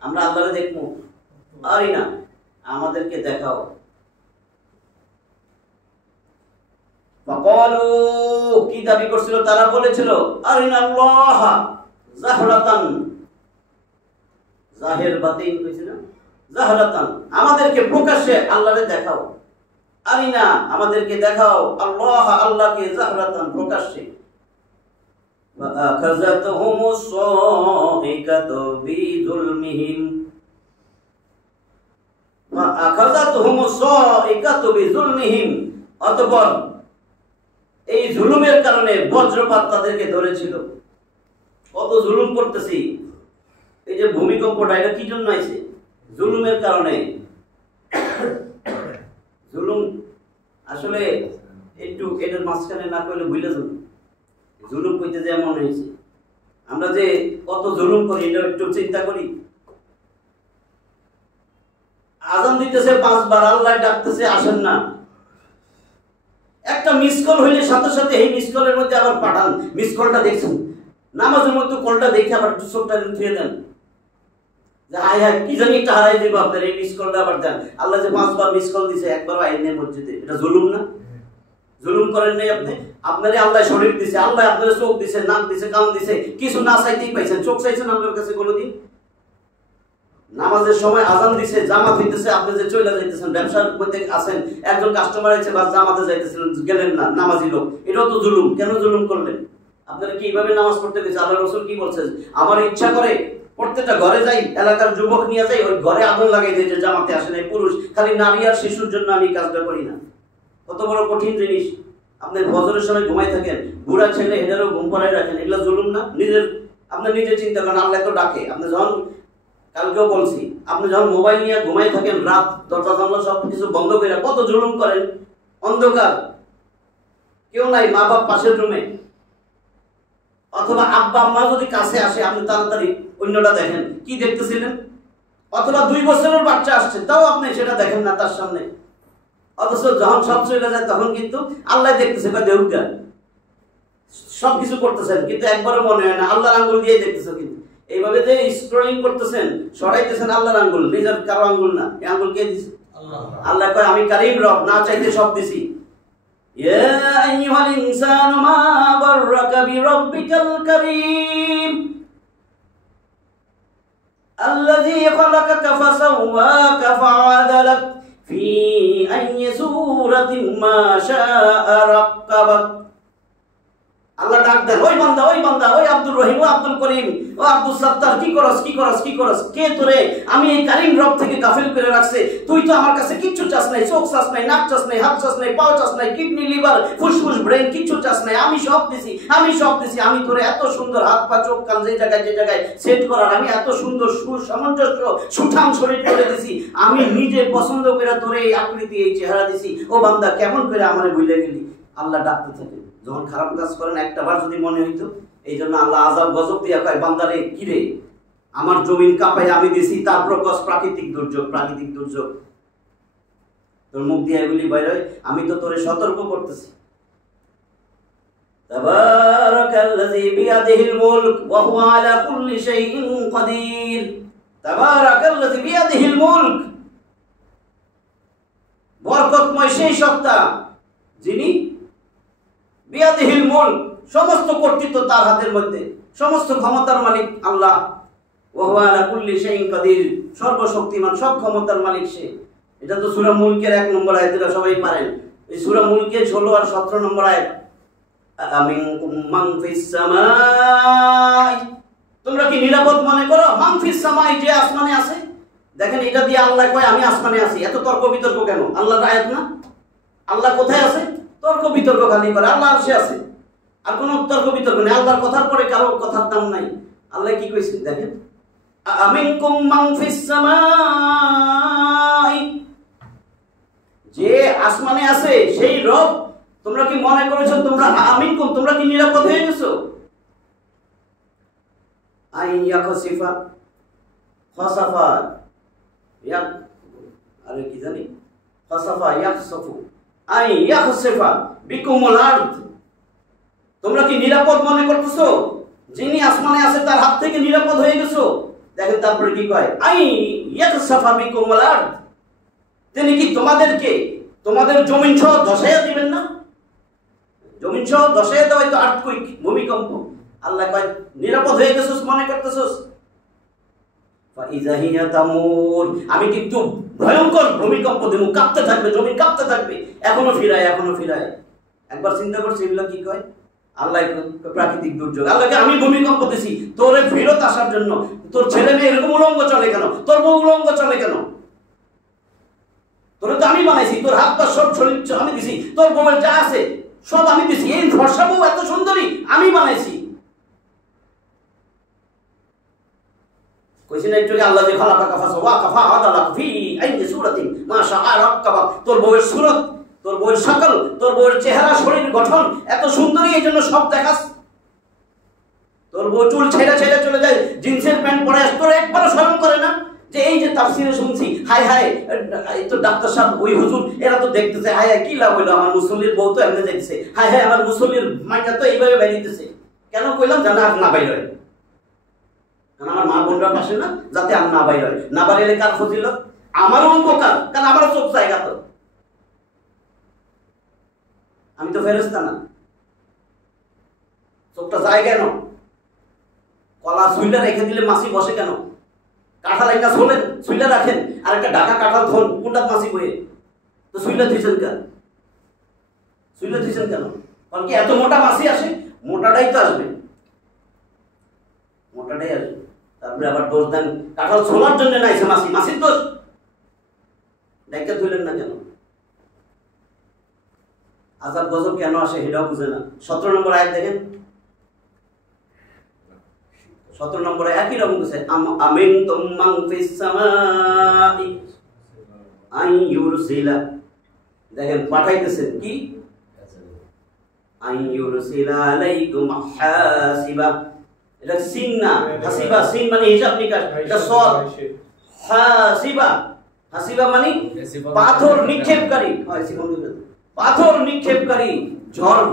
আমরা আল্লাহরে দেখবো, আরে না, আমাদেরকে দেখাও। ফাকালু, কি দাবি করছিল তারা, বলেছিল আরিনাল্লাহ জাহরাতান, জাহির বাতিন কইছে না, জাহরাতান আমাদেরকে প্রকাশ্যে আল্লাহরে দেখাও, আরিনা আমাদেরকে দেখাও আল্লাহ আল্লাহকে জাহরাতান প্রকাশ্যে। ওয়া আখাযাতহুমুস সাইকাতু বিযুলমিহিম আখাযাতহুমুস সাইকাতু বিযুলমিহিম, অতঃপর এই জুলুমের কারণে বজ্রপাত তাদেরকে ধরেছিল। কত জুলুম করতেছি, এই যে ভূমিকম্পটা এটা কি জন্য আইছে? জুলুমের কারণে। জুলুম আসলে একটু এটার মাঝখানে না করলে ভুলে যাবে। জুলুম কইতে যে এমন হয়েছে, আমরা যে কত জুলুম করি এটা একটু চিন্তা করি। আজান দিতেছে 5 বার, আল্লাহ ডাকতেছে আসেন না। একটা মিস কল হইলে সাথে সাথে এই মিস কলের মধ্যে আবার পাঠান, মিস কলটা দেখছেন, নামাজের মধ্যে কলটা দেখে আবার চোখটা ধুয়ে দেন যে হায় হায় কি জানি একটা হারাই দিব, আপনার এই মিস কলটা আবার দেন। আল্লাহ যে 5 বার মিস কল দিছে, একবারও আইন নেই মসজিদে, এটা জুলুম না? জুলুম করেন নাই আপনি? আপনারই আল্লাহ শরীর দিছে, আল্লাহ আপনার চোখ দিছে, নাক দিছে, কান দিছে, কিছু না চাইতেই পাইছেন। চোখ চাইছেন আল্লাহর কাছে কোনোদিন? নামাজের সময় আজান দিছে, জামাত হইতেছে, আপনি যে চলে যাইতেছেন, ব্যবসার মধ্যে আছেন, একজন কাস্টমার আছে বা জামাতে যাইতেছিলেন, গেলেন না, নামাজি লোক, এটাও তো জুলুম। কেন জুলুম করলেন? আপনারা কি এইভাবে নামাজ পড়তে গেছে? আল্লাহ রাসূল কি বলছেন? আমার ইচ্ছা করে প্রত্যেকটা ঘরে যাই, এলাকার যুবক নিয়ে যাই, ওই ঘরে আগুন লাগাই দিই যে জামাতে আসেন এই পুরুষ, খালি নারী আর শিশুর জন্য আমি কাজটা করি না। কত বড় কঠিন জিনিস। আপনি ফজরের সময় ঘুমাই থাকেন, বুড়া ছেলে হেডারও ঘুম পাড়ায় রাখেন, এগুলো জুলুম না? আপনি নিজে চিন্তা করেন, আল্লাহ তো ডাকে। আপনি যখন, কালকেও বলছি, আপনি যখন মোবাইল নিয়ে ঘুমাই থাকেন, রাত দরজা জানলা সব কিছু বন্ধ করে কত জুলুম করেন। অন্ধকার, কেউ নাই, মা বাপ পাশের রুমে, অথবা আব্বা আম্মা যদি কাছে আসে, আপনি তাড়াতাড়ি অন্যটা দেখেন, কি দেখতেছিলেন? অথবা 2 বছরের বাচ্চা আসছে, তাও আপনি সেটা দেখেন না তার সামনে। অথচ যখন সব চলে যায় তখন কিন্তু আল্লাহ দেখতেছে বা দেউকা সবকিছু করতেছেন, কিন্তু একবারও মনে হয় না আল্লাহর আঙ্গুল দিয়ে দেখতেছেন। কিন্তু এইভাবে যে স্ক্রলিং করতেছেন, সরাইতেছেন আল্লাহর আঙ্গুল, নিজের কারো আঙ্গুল না। এই আঙ্গুল কে দিছে? আল্লাহ কয় আমি কারীম রব, না চাইতে সব দিছি। ইয়া আইয়ুহাল ইনসানু মা গাররাকা বিরাব্বিকাল কারীম আল্লাযী খালাকাকা ফাসাওয়াকা ফাআদালাক ফি আইয়ি সূরাতিন মা শাআ রাক্কাবাক। আল্লাহ ডাক দেন, ওই বান্দা, ওই বান্দা, ওই আব্দুর রহিম, ও আব্দুল করিম, ও আব্দুল সাত্তার, কি করস, কি করস, কি করস? কে তোরে আমি এই কারীম রব থেকে গাফিল করে রাখছে? তুই তো আমার কাছে কিচ্ছু চাস নাই, চোখ চাস নাই, নাক চাস নাই, হাত চাস নাই, পাও চাস নাই, কিডনি, লিভার, ফুসফুস, ব্রেন কিচ্ছু চাস নাই। আমি সব দিছি, আমি সব দিছি। আমি তোরে এত সুন্দর হাত পা চোখ কান যে জায়গায় সেট করার, আমি এত সুন্দর সুসামঞ্জস্য সুঠাম শরীর করে দিছি। আমি নিজে পছন্দ করে তোরে এই আকৃতি, এই চেহারা দিছি। ও বান্দা, কেমন করে আমারে ভুলে গেলি? আল্লাহ ডাকতে থাকে। যখন খারাপ কাজ করেন একটা বার যদি মনে হইতো, এই জন্য আল্লাহ আযাব গজব দিয়া কয়, বান্দারে কিরে আমার জমিন কাঁপাই আমি দিছি, তারপর কস প্রাকৃতিক দুর্যোগ, প্রাকৃতিক দুর্যোগ। তোর মুখ দিয়ে এগুলি বাইর হয়, আমি তো তোরে সতর্ক করতেছি। তাবারাকাল্লাযী বিয়াদিহিল মুলক ওয়া হুয়া আলা কুল্লি শাইইন কাদির। তাবারাকাল্লাযী বিয়াদিহিল মুলক, বরকতময় সেই সত্তা যিনি বিয়াদিহিল মুলক, সমস্ত কর্তৃত্ব তার হাতের মধ্যে, সমস্ত ক্ষমতার মালিক আল্লাহ। ওয়া হুয়া আলা কুল্লি শাইইন কাদির, সর্বশক্তিমান, সব ক্ষমতার মালিক সে। এটা তো সূরা মুলকের 1 নম্বর আয়াত, এটা সবাই পারেন। এই সূরা মুলকের 16 আর 17 নম্বর আয়াত। আমিনকুম মান ফিস সামাই, তোমরা কি নিরাপদ মনে করো? মান ফিস সামাই, যে আসমানে আছে। দেখেন, এটা দিয়ে আল্লাহ কয় আমি আসমানে আছি। এত তর্ক বিতর্ক কেন? আল্লাহর আয়াত না? আল্লাহ কোথায় আছে? তর্ক বিতর্ক খালি করে। আল্লাহ আরশে আছে, আর কোনো তর্ক বিতর্ক নেই। আল্লাহর কথার পরে কারো কথার দাম নাই। আল্লাহ কি কইছে দেখেন, আমিনকুম মান ফিস সামাই, যে আসমানে আছে সেই রব। তোমরা কি মনে করেছো তোমরা আমিনকুম, তোমরা কি নিরাপদ হয়ে গেছো? আইয়া খসিফা খসাফা ইয়াক, আরে কি জানি, খসাফা ইয়াকসফু আই ইয়াখসিফা বিকুমুল আরদ। তোমরা কি নিরাপদ মনে করতেছো? যিনি আসমানে আছে তার হাত থেকে নিরাপদ হয়ে গেছো? দেখেন তারপরে কি কয়, আই ইয়াখসাফা বিকুমুল আরদ, তিনি কি তোমাদেরকে তোমাদের জমিন সহ ধসাইয়া দিবেন না? জমিন সহ ধসাইয়া দেওয়া তো আর্থকুইক, ভূমিকম্প। আল্লাহ কয় নিরাপদ হয়ে গেছোস মনে করতেছোস? ফাইযা হিয়া তামুর, আমি কিন্তু ভয়ঙ্কর ভূমিকম্প দেব, কাঁপতে থাকবে, জমিন কাঁপতে থাকবে। এখনো ফিরায়, এখনো ফিরায়। একবার চিন্তা করছি এগুলো কি কয়? আল্লাহ প্রাকৃতিক দুর্যোগ। আল্লাহকে আমি ভূমিকম্প দিছি তোর ফেরত আসার জন্য। তোর ছেলে মেয়ে এরকম উলঙ্গ চলে কেন? তোর বউ উলঙ্গ চলে কেন? তোরে তো আমি বানাইছি, তোর হাত পা সব শরীর আমি দিছি, তোর বউয়ের যা আছে সব আমি দিছি, এই ফর্সা বউ এত সুন্দরী আমি বানাইছি। কইছেন একটু আল্লাহ যে খালাকা কাফাসা ওয়া কাফা আদালা ফি আইয়ি সূরাতিন মা শাআ রাক্কাবা, তোর বউয়ের সুরত, তোর বউয়ের শক্ল, তোর বউয়ের চেহারা, শরীর গঠন এত সুন্দরী, এই জন্য সব দেখাস। তোর বউ চুল ছেড়ে ছেড়ে চলে যায়, জিন্সের প্যান্ট পরে আস, তোর একবারও শরম করে না যে এই যে তাফসিরে শুনছি, হাই হাই এই তো ডাক্তার সাহেব ওই হুজুর এরা তো দেখতেছে, হাই হাই কি লাভ হইলো, আমার মুসল্লির বউ তো এমনি দেখতেছে, হাই হাই আমার মুসল্লির মাইটা তো এইভাবে বেরিয়েছে। কেন কইলাম? জানা আর না বাইর হয়, কারণ আমার মা বোনরা পাশে না, যাতে আর না বাইর হয়। না বাড়িলে কার ফজিলত? আমারও উপকার, কারণ আমারও চোখ জায়গা, তো আমি তো ফেরেশতা না, চোখটা যায় কেন? কলা সুইলা রেখে দিলে মাছি বসে কেন? কাঁঠাল একটা ছোলেন সুইলা রাখেন, আর একটা ঢাকা কাঁঠাল ধন, কোনটা মাছি বয়ে? তো সুইলা দিয়েছেন কেন? সুইলা দিয়েছেন কেন? কারণ কি এত মোটা মাছি আসে? মোটাটাই তো আসবে, মোটাটাই আসবে। তারপরে আবার দোষ দেন কাঁঠাল ছোলার জন্য নাইছে মাছি, মাছির দোষ, দেখে ধুলেন না কেন? আযাব গজব কেন আসে সেটাও বুঝে না। 17 নম্বর আয়াত দেখেন, 17 নম্বরে একই রকম আছে, আমিনতুম মান ফিস সামাই আন ইউরসিলা, দেখেন পাঠাইতেছেন কি, আন ইউরসিলা আলাইকুম হাসিবা, এটা সিন না, হাসিবা সিন মানে হিসাব নিকাশ, এটা সদ, হাসিবা, হাসিবা মানে পাথর নিক্ষেপকারী, পাথর নিক্ষেপকারী ঝড়।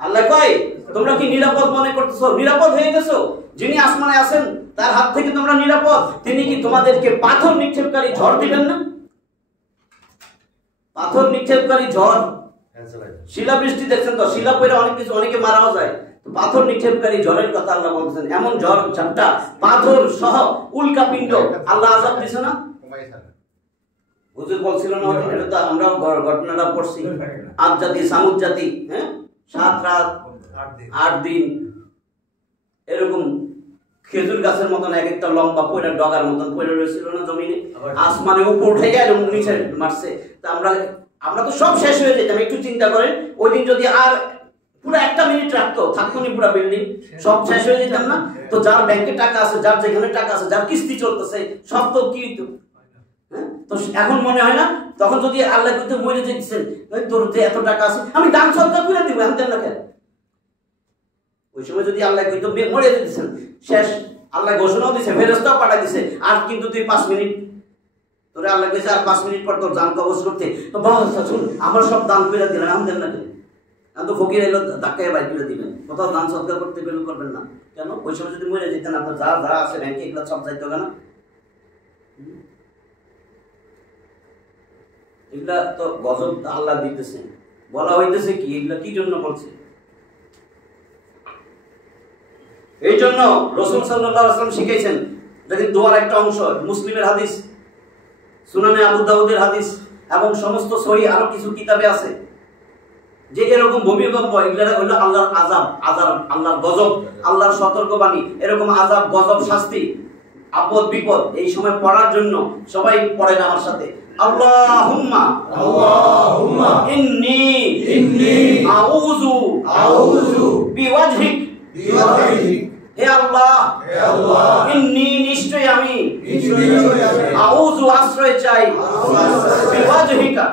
আল্লাহ কয় তোমরা কি নিরাপদ মনে করতেছো? নিরাপদ হয়ে গেছো? যিনি আসমানে আছেন তার হাত থেকে তোমরা নিরাপদ, তিনি কি তোমাদেরকে পাথর নিক্ষেপকারী ঝড় দিবেন না? পাথর নিক্ষেপকারী ঝড়, শিলাবৃষ্টি দেখছেন তো, শিলা পড়ে অনেক কিছু, অনেকে মারাও যায়। পাথর নিক্ষেপকারী ঝড়ের কথা আল্লাহ বলতেছেন, এমন ঝড় ঝাপটা পাথর সহ উল্কাপিণ্ড আল্লাহ আযাব দিছে না? হুজুর বলছিল না, এটা তো আমরাও ঘটনাটা পড়ছি, আদ জাতি সামুদ জাতি, হ্যাঁ 7 রাত 8 দিন এরকম খেজুর গাছের মতন এক একটা লম্বা পয়লা ডগার মতন পয়লা রয়েছিল না জমিনে, আসমানে উপর উঠে গিয়ে এরকম নিচে মারছে। তা আমরা তো সব শেষ হয়ে যেতাম। একটু চিন্তা করেন, ওই দিন যদি আর পুরো 1 মিনিট রাখতো, থাকতো নি পুরো বিল্ডিং, সব শেষ হয়ে যেতাম না? তো যার ব্যাংকে টাকা আছে, যার যেখানে টাকা আছে, যার কিস্তি চলতেছে, সব তো কি হইতো? তো এখন মনে হয় না, তখন যদি আল্লাহ কইতে মরে যেতেছেন, তোর যে এত টাকা আছে আমি দান সদকা করে দিব, আনতেন না কেন? ওই সময় যদি আল্লাহ কইতো মরে যেতেছেন, শেষ, আল্লাহ ঘোষণাও দিছে, ফেরেশতাও পাঠাই দিছে, আর কিন্তু তুই 5 মিনিট, তোরে আল্লাহ কইছে আর 5 মিনিট পর তোর জান কবজ করতে, তো বাস শুন আমার সব দান করে দিলেন, আনতেন না কেন? তো ফকির এলো ধাক্কায় বাইর করে দিবেন, কোথাও দান সদকা করতে গেলে করবেন না কেন? ওই সময় যদি মরে যেতেন, আপনার যা যা আছে ব্যাংকে এগুলো সব যাইতো কেন? এগুলা তো গজব আল্লাহ দিতেছে। বলা হইতেছে কি, এগুলা কি জন্য বলছে? এই জন্য রাসূল সাল্লাল্লাহু আলাইহি ওয়াসাল্লাম শিখাইছেন, এটা কিন্তু দোয়ার একটা অংশ, মুসলিমের হাদিস, সুনানে আবু দাউদের হাদিস এবং সমস্ত সহিহ আরো কিছু কিতাবে আছে যে এরকম ভূমিকম্প এগুলা হলো আল্লাহর আযাব, আল্লাহর গজব, আল্লাহর সতর্কবাণী। এরকম আযাব, গজব, শাস্তি, আপদ বিপদ এই সময় পড়ার জন্য সবাই পড়েন আমার সাথে, আল্লাহুম্মা ইন্নী আউযু বিওয়াজহিক, হে আল্লাহ ইন্নী নিশ্চয় আমি আউযু আশ্রয় চাই বিওয়াজহিকা,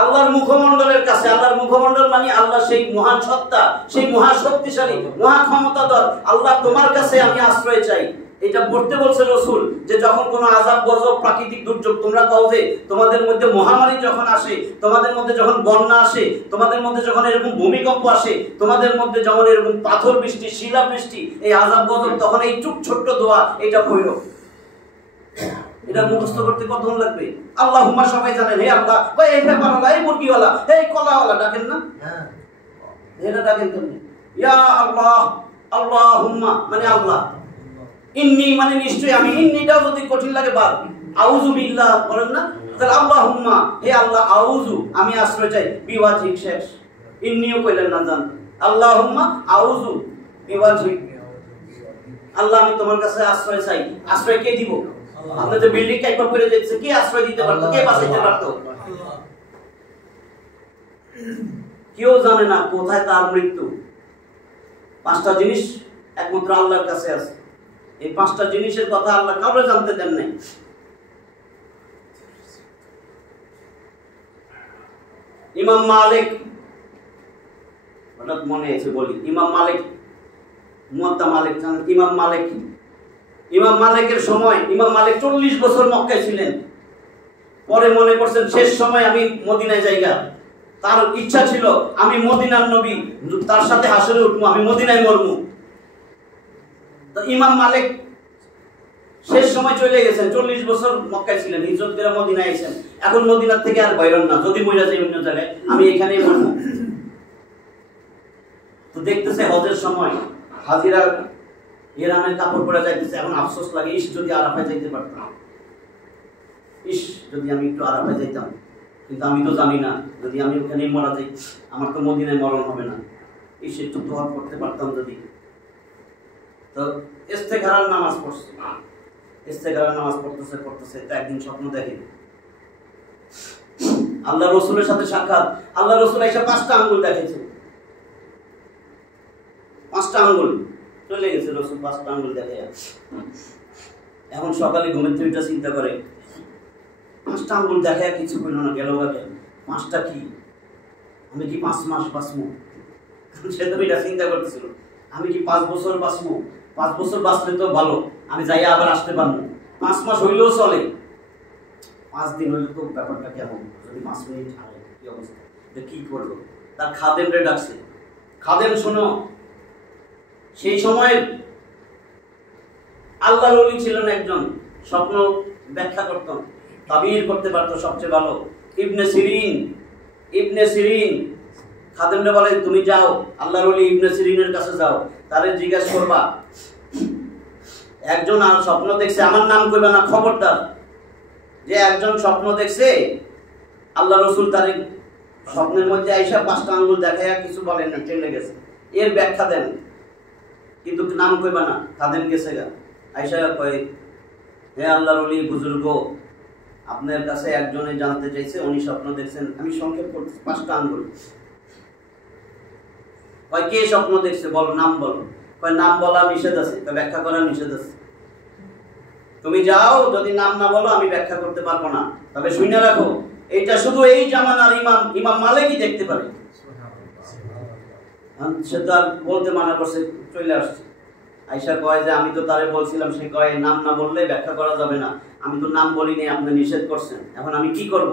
আল্লাহর মুখমণ্ডলের কাছে। আল্লাহর মুখমণ্ডল মানে আল্লাহ সেই মহান সত্তা, সেই মহা শক্তিশালী, মহা ক্ষমতাধর আল্লাহ, তোমার কাছে আমি আশ্রয় চাই। এটা পড়তে বলছে রাসূল, যে যখন কোনো আযাব গজব প্রাকৃতিক দুর্যোগ, তোমরা কও যে তোমাদের মধ্যে মহামারী যখন আসে, তোমাদের মধ্যে যখন বন্যা আসে, তোমাদের মধ্যে যখন এরকম ভূমিকম্প আসে, তোমাদের মধ্যে যখন এরকম পাথর বৃষ্টি, শিলা বৃষ্টি, এই আযাব গজব, তখন এই ছোট্ট দোয়া এটা পড়ো। এটা মুখস্থ করতে কতক্ষণ লাগবে? আল্লাহুম্মা সবাই জানেন, হে আল্লাহ, ভাই এই ব্যাপারওয়ালা, এই মুরগিওয়ালা, এই কলাওয়ালা ডাকেন না? হ্যাঁ, এটা ডাকেন তুমি, ইয়া আল্লাহ, আল্লাহুম্মা মানে আল্লাহ, ইন্নী মানে নিশ্চয় আমি, ইন্নীটাও যদি কঠিন লাগে বাদ, আউযু বিল্লাহ বলেন না, তাহলে আল্লাহুম্মা হে আল্লাহ, আউযু আমি আশ্রয় চাই, বিওয়াজহিক শেষ, ইন্নীও কইলেন না, জান আল্লাহুম্মা আউযু বিওয়াজহিক, আল্লাহ আমি তোমার কাছে আশ্রয় চাই। আশ্রয় কে দিব? আপনাদের বিল্ডিং কাইপা পড়ে যাচ্ছে, কে আশ্রয় দিতে পারতো, কে বাঁচাইতে পারতো? কেউ জানে না কোথায় তার মৃত্যু। 5টা জিনিস একমাত্র আল্লাহর কাছে আছে। এই 5টা জিনিসের কথা আল্লাহ কাউকে জানতে দেন নাই। ইমাম মালিক, হঠাৎ মনে আছে বলি, ইমাম মালিক, মুয়াত্তা মালিক, ইমাম মালিক, ইমাম মালিকের সময় ইমাম মালিক 40 বছর মক্কায় ছিলেন। পরে মনে করছেন শেষ সময় আমি মদিনায় যাইগা। তার ইচ্ছা ছিল আমি মদিনার নবী, তার সাথে হাসরে উঠবো, আমি মদিনায় মরবো। তো ইমাম মালিক শেষ সময় চলে গেছেন, 40 বছর মক্কায় ছিলেন, হিজরত করে মদিনায় এসেছেন। এখন মদিনার থেকে আর বাইরেন না, যদি মইরা যাই অন্য জায়গায়, আমি এখানেই মরবো। তো দেখতেছে হজের সময় হাজিরা ইরানের কাপড় পরে যাইতেছে। এখন আফসোস লাগে, ইস যদি আরাফায় যাইতে পারতাম, ইস যদি আমি একটু আরাফায় যাইতাম। কিন্তু আমি তো জানি না, যদি আমি ওখানে মারা যাই আমার তো মদিনায় মরণ হবে না। ইস একটু দোয়া করতে পারতাম যদি। তো ইস্তেখারার নামাজ পড়ছে, ইস্তেখারার নামাজ পড়তেছে পড়তেছে তো একদিন স্বপ্ন দেখে আল্লাহ রসুলের সাথে সাক্ষাৎ। আল্লাহ রসুল এসে 5টা আঙ্গুল দেখেছে, 5টা আঙ্গুল চলে গেছে। রসুল 5টা আঙ্গুল দেখে। এখন সকালে ঘুমের থেকে চিন্তা করে 5টা আঙ্গুল দেখে কিছু করল না, গেল গেল 5টা কি, আমি কি 5 মাস বাঁচবো? সে তো এটা চিন্তা করতেছিল, আমি কি 5 বছর বাঁচবো? 5 বছর বাঁচলে তো ভালো, আমি যাই আবার আসতে পারবো। 5 মাস হইলেও চলে, 5 দিন হইলে তো ব্যাপারটা কেমন, যদি 5 মিনিট হয় কি অবস্থা, কি করবো? তার খাদেমরে ডাকছে, খাদেম শোনো, সেই সময় আল্লাহর ওলি ছিলেন একজন, স্বপ্ন ব্যাখ্যা করতেন, তাবির করতে পারতো সবচেয়ে ভালো, ইবনে সিরিন। ইবনে সিরিন খাদেমরে বলে তুমি যাও আল্লাহর ওলি ইবনে সিরিনের কাছে যাও, তারে জিজ্ঞেস করবা একজন আর স্বপ্ন দেখছে, আমার নাম কইবা না, খবরদার, যে একজন স্বপ্ন দেখছে আল্লাহ রসুল তারে স্বপ্নের মধ্যে আইসা 5টা আঙ্গুল দেখাইয়া কিছু বলেন না, চলে গেছে, এর ব্যাখ্যা দেন, কিন্তু নাম কইবা না। খাদেম গেছে গা, আইসা কয় হে আল্লাহর ওলি বুজুর্গ, আপনার কাছে একজনে জানতে চাইছে, উনি স্বপ্ন দেখছেন। আমি সংক্ষেপ করতেছি, 5টা আঙ্গুল। কয় কে স্বপ্ন দেখছে, বলো, নাম বলো। কয় নাম বলা নিষেধ আছে, ব্যাখ্যা করা নিষেধ আছে, তুমি যাও, যদি নাম না বলো আমি ব্যাখ্যা করতে পারবো না। তবে শুনে রাখো, এইটা শুধু এই জামানার ইমাম ইমাম মালিকই দেখতে পারে। সে তো আর বলতে মানা করছে, চলে আসছে। আইসা কয় যে আমি তো তারে বলছিলাম, সে কয় নাম না বললে ব্যাখ্যা করা যাবে না, আমি তো নাম বলিনি, আপনি নিষেধ করছেন, এখন আমি কি করব?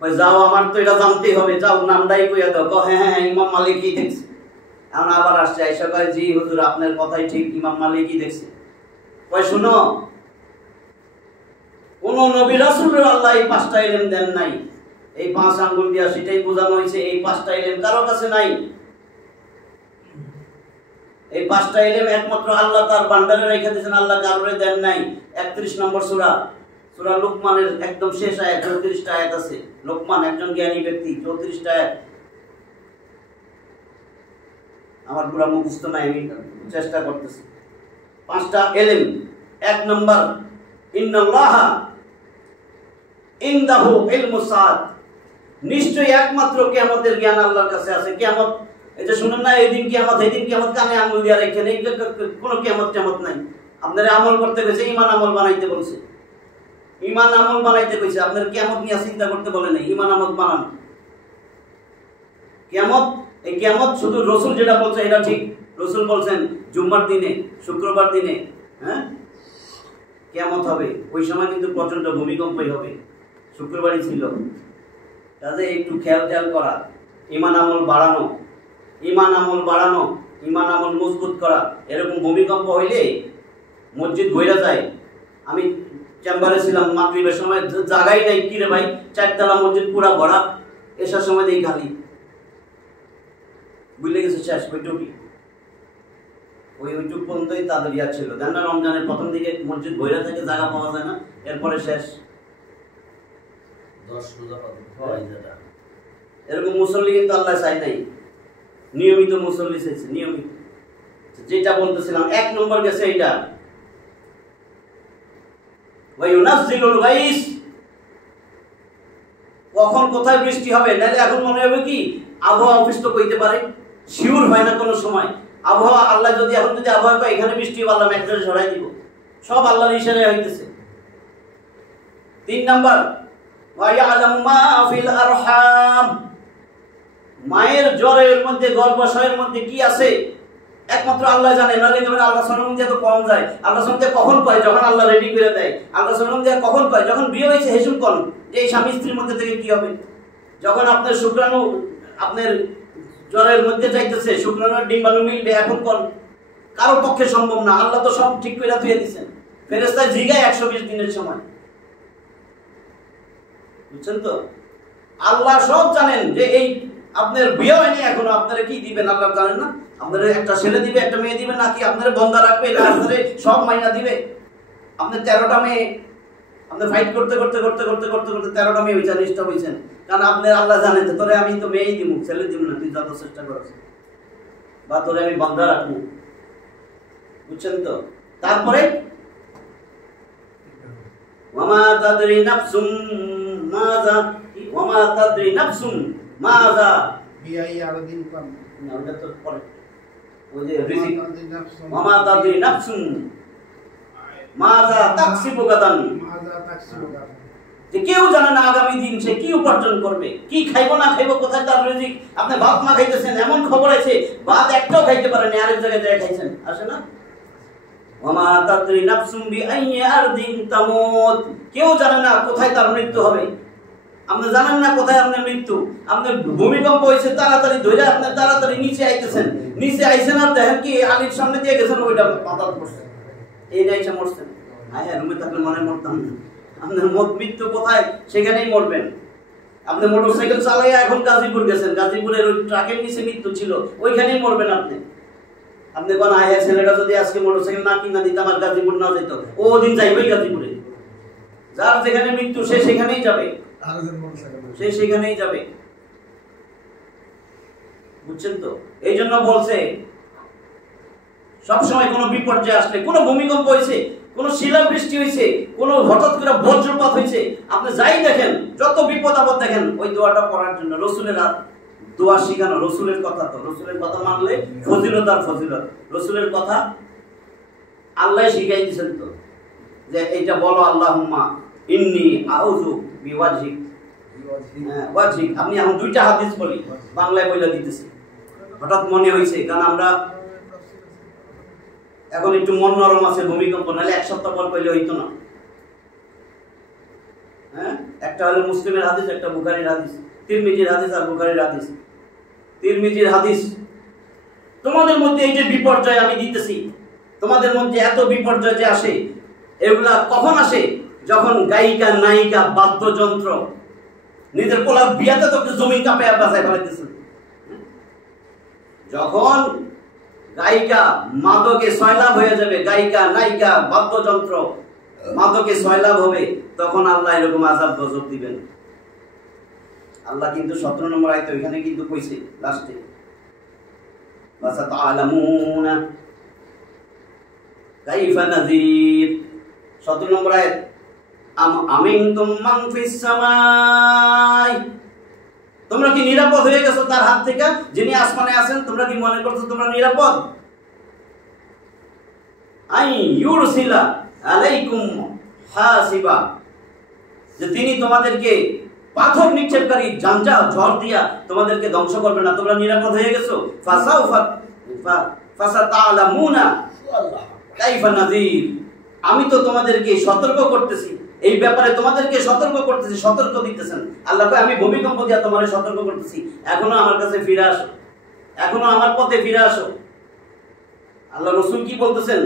কয় যাও, আমার তো এটা জানতেই হবে, যাও নামটাই কইয়া দাও। কয় হ্যাঁ হ্যাঁ ইমাম মালিকই দেখছে। এখন আবার আসছে, আইসা কয় জি হুজুর আপনার কথাই ঠিক, ইমাম মালিকই দেখছে। কয় শুনো, কোন নবী রাসূলের আল্লাহ এই 5টা ইলম দেন নাই। এই 5 আঙ্গুল দিয়া সেটাই বোঝানো হয়েছে, এই 5টা ইলম কারো কাছে নাই। এই 5টা ইলম একমাত্র আল্লাহ তার ভান্ডারে রেখে দিয়েছেন, আল্লাহ কারোরে দেন নাই। 31 নম্বর সূরা, সূরা লুকমানের একদম শেষ আয়াত, 34টা আয়াত আছে। লুকমান একজন জ্ঞানী ব্যক্তি, 34টা আয়াত আমার পুরা মুখস্থ নাই, আমি চেষ্টা করতেছি। 5টা ইলম। 1 নম্বর, ইন্নাল্লাহা ইনদাহু ইলমুস সাআত, নিশ্চয়ই একমাত্র কিয়ামতের জ্ঞান আল্লাহর কাছে আছে। কিয়ামত, এই যে শুনেন না, এই দিন কিয়ামত, এই দিন কিয়ামত, কানে আঙ্গুল দিয়া রেখেন, এই কোনো কিয়ামত কিয়ামত নাই। আপনারা আমল করতে গেছে, ঈমান আমল বানাইতে বলছে, ঈমান আমল বানাইতে কইছে, আপনার কিয়ামত নিয়ে চিন্তা করতে বলে নাই, ঈমান আমল বানান। কিয়ামত, এই কিয়ামত শুধু রাসূল যেটা বলছে এটা ঠিক। রাসূল বলছেন জুম্মার দিনে, শুক্রবার দিনে, হ্যাঁ কিয়ামত হবে। ওই সময় কিন্তু প্রচন্ড ভূমিকম্পই হবে, শুক্রবারই ছিল। কাজে একটু খেয়াল করা, ঈমান আমল বাড়ানো, ঈমান আমল বাড়ানো, ঈমান আমল মজবুত করা। এরকম ভূমিকম্প হইলে মসজিদ ঘুরে যায়। আমি চেম্বারে ছিলাম মাগরিবের সময়, জায়গাই নাই, কি রে ভাই, 4তলা মসজিদ পুরা ভরা, এসার সময় দেখি খালি, বুঝলে গেছে শেষ ওইটুকি, ওইটুক পর্যন্তই তাদের ইয়া ছিল। জান না, রমজানের প্রথম দিকে মসজিদ ভরে থাকে, জায়গা পাওয়া যায় না, এরপরে শেষ। এরকম মুসল্লি কিন্তু আল্লাহ চাই নাই, নিয়মিত মুসল্লি চাইছে, নিয়মিত। যেটা বলতেছিলাম 1 নম্বর গেছে এইটা। ওয়া ইউনাজ্জিলুল গাইস, কখন কোথায় বৃষ্টি হবে। নাহলে এখন মনে হবে কি আবহাওয়া অফিস তো কইতে পারে, শিওর হয় না কোনো সময়। আবহাওয়া আল্লাহ যদি এখন যদি আবহাওয়া কয় এখানে বৃষ্টি হবে, আল্লাহ মেঘটা ঝরাই দিব, সব আল্লাহর ইশারায় হইতেছে। 3 নাম্বার ওয়া ইয়ালামু মা ফিল আরহাম, মায়ের জ্বরের মধ্যে গর্ভাশয়ের মধ্যে কি আছে একমাত্র আল্লাহ জানে। নাহলে যেমন আল্লাহ সালাম দিয়ে তো কম যায়, আল্লাহ সালাম দিয়ে কখন কয় যখন আল্লাহ রেডি করে দেয়। আল্লাহ সালাম দিয়ে কখন কয় যখন বিয়ে হয়েছে হেসুম কোন যে এই স্বামী স্ত্রীর মধ্যে থেকে কি হবে। যখন আপনার শুক্রাণু আপনার জ্বরের মধ্যে যাইতেছে, শুক্রাণুর ডিম্বাণু মিলবে, এখন কোন কারো পক্ষে সম্ভব না। আল্লাহ তো সব ঠিক করে ধুয়ে দিচ্ছেন, ফেরেশতায় জিগায় 120 দিনের সময়, বুঝছেন তো। আল্লাহ সব জানেন যে এই আপনার বিয়ে হয়নি এখনো, আপনারা কি দিবেন আল্লাহ জানেন না। আপনারা একটা ছেলে দিবে একটা মেয়ে দিবে, নাকি আপনারা বন্ধা রাখবে, না আপনারা সব মাইনা দিবে। আপনার 13টা মেয়ে, আপনার ফাইট করতে করতে করতে করতে করতে করতে 13টা মেয়ে হয়েছেন, স্টপ হয়েছেন, কারণ আপনার আল্লাহ জানেন যে তোরে আমি তো মেয়েই দিব, ছেলে দিব না, তুই যত চেষ্টা করছ, বা তোরে আমি বন্ধা রাখবো, বুঝছেন তো। তারপরে ওয়ামা তাদরি নাফসুম মাযা, ওয়ামা তাদরি নাফসুম মাযা বিআই আরদিন কাম, না ওটা তো পরে ওই যে রিজিক। ওয়ামা তাদরি নাফসুম মাযা তাকসিবু গাদান, মাযা তাকসিবু গাদান, যে কেউ জানে না আগামী দিন সে কি উপার্জন করবে, কি খাইবো না খাইবো, কোথায় তার রিজিক। আপনি ভাত মা খাইতেছেন, এমন খবর আছে ভাত একটাও খাইতে পারেন, আরেক জায়গায় যায় খাইছেন, আসে না। ওয়ামা তাদরি নাফসুম বিআইয়ি আরদিন তামুত, কেউ জানে না কোথায় তার মৃত্যু হবে। আপনি জানেন না কোথায় আপনার মৃত্যু। আপনার ভূমিকম্প হয়েছে, তাড়াতাড়ি ধরে আপনি তাড়াতাড়ি নিচে আইতেছেন, নিচে আইছেন আর দেখেন কি আলির সামনে দিয়ে গেছেন, ওইটা পাতাল পড়ছে, এই এসে মরছেন। হ্যাঁ, রুমে থাকলে মনে মরতাম না। আপনার মৃত্যু কোথায় সেখানেই মরবেন। আপনি মোটরসাইকেল চালাইয়া এখন গাজীপুর গেছেন, গাজীপুরের ওই ট্রাকের নিচে মৃত্যু ছিল, ওইখানেই মরবেন আপনি। আপনি কোন আয়া ছেলেটা যদি আজকে মোটরসাইকেল না কিনা দিত, আমার গাজীপুর না যেত, ও দিন যাইবেই গাজীপুরে। যার যেখানে মৃত্যু সে সেখানেই যাবে, সে সেখানেই যাবে, বুঝছেন তো। এই জন্য বলছে সবসময় কোনো বিপর্যয় আসলে, কোনো ভূমিকম্প হয়েছে, কোনো শিলাবৃষ্টি হয়েছে, কোনো হঠাৎ করে বজ্রপাত হয়েছে, আপনি যাই দেখেন, যত বিপদ আপদ দেখেন, ওই দোয়াটা পড়ার জন্য। রসুলের দোয়া শিখানো, রসুলের কথা, তো রসুলের কথা মানলে ফজিলত আর ফজিলত। রসুলের কথা আল্লাহ শিখাই দিয়েছেন তো, যে এইটা বলো আল্লাহুম্মা ইন্নী আউযু বিওয়াজহিক, ওয়াজহিক। আমি এখন 2টা হাদিস বলি, বাংলায় বলে দিতেছি, হঠাৎ মনে হয়েছে, কারণ আমরা এখন একটু মন নরম আছে, ভূমিকম্প, নাহলে 1 সপ্তাহ পর কইলে হইতো না। হ্যাঁ, একটা হলো মুসলিমের হাদিস, একটা বুখারীর হাদিস, তিরমিজির হাদিস আর বুখারীর হাদিস। তিরমিজির হাদিস, তোমাদের মধ্যে এই যে বিপর্যয় আমি দিতেছি, তোমাদের মধ্যে এত বিপর্যয় যে আসে, এগুলা কখন আসে? যখন গায়িকা নায়িকা বাদ্যযন্ত্র নিজের পোলার বিয়াতে তো জমি কাপে বাঁচায় ফেলাইতেছে। যখন গায়িকা মাদকে সয়লাভ হয়ে যাবে, গায়িকা নায়িকা বাদ্যযন্ত্র মাদকে সয়লাভ হবে, তখন আল্লাহ এরকম আযাব গজব দিবেন। আল্লাহ কিন্তু 17 নম্বর আয়াতে ওইখানে কিন্তু কইছে লাস্টে, ফাসাতালামুনা কাইফা নাযির। 17 নম্বর আয়াত, আমিনতুম মান ফিস সামাই, তোমরা কি নিরাপদ হয়ে গেছো তার হাত থেকে, যিনি আসমানে আছেন? তোমরা কি মনে করছো তোমরা নিরাপদ? আই ইউরসিলা আলাইকুম হাসিবা, যে তিনি তোমাদেরকে পাথর নিক্ষেপকারী ঝঞ্ঝা ঝড় দিয়া তোমাদেরকে ধ্বংস করবে না, তোমরা নিরাপদ হয়ে গেছো। ফাসাতালামুনা কাইফা নাযির, আমি তো তোমাদেরকে সতর্ক করতেছি, এই ব্যাপারে তোমাদেরকে সতর্ক করতেছি, সতর্ক দিতেছেন আল্লাহ। আমি ভূমিকম্প দিয়া তোমাদের সতর্ক করতেছি, এখনো আমার কাছে ফিরে আসো, এখনো আমার পথে ফিরে আসো। আল্লাহ রাসূল কি বলতেছেন?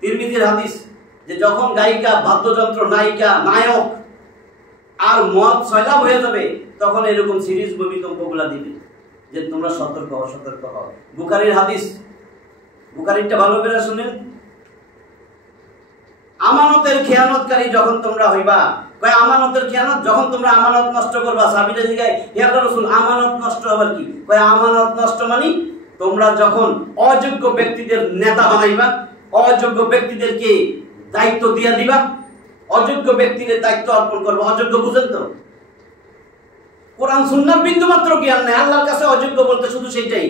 তিরমিজির হাদিস, যে যখন গায়িকা বাদ্যযন্ত্র নায়িকা নায়ক আর মদ সয়লাভ হয়ে যাবে, তখন এরকম সিরিজ ভূমিকম্পগুলা দিবে, যে তোমরা সতর্ক হও, সতর্ক হও। বুখারীর হাদিস, বুখারীরটা ভালো করে শুনেন। আমানতের খেয়ানতকারী যখন তোমরা হইবা, কয় আমানতের খেয়ানত, যখন তোমরা আমানত নষ্ট করবা। সাহাবীরা জিজ্ঞাসা, হে আল্লাহর রাসূল, আমানত নষ্ট আবার কি? কয় আমানত নষ্ট মানে তোমরা যখন অযোগ্য ব্যক্তিদের নেতা বানাইবা, অযোগ্য ব্যক্তিদেরকে দায়িত্ব দিয়া দিবা, অযোগ্য ব্যক্তির দায়িত্ব অর্পণ করবো। অযোগ্য বুঝেন তো? কোরআন সুন্নাহর বিন্দু মাত্র জ্ঞান নেই, আল্লাহর কাছে অযোগ্য বলতে শুধু সেইটাই।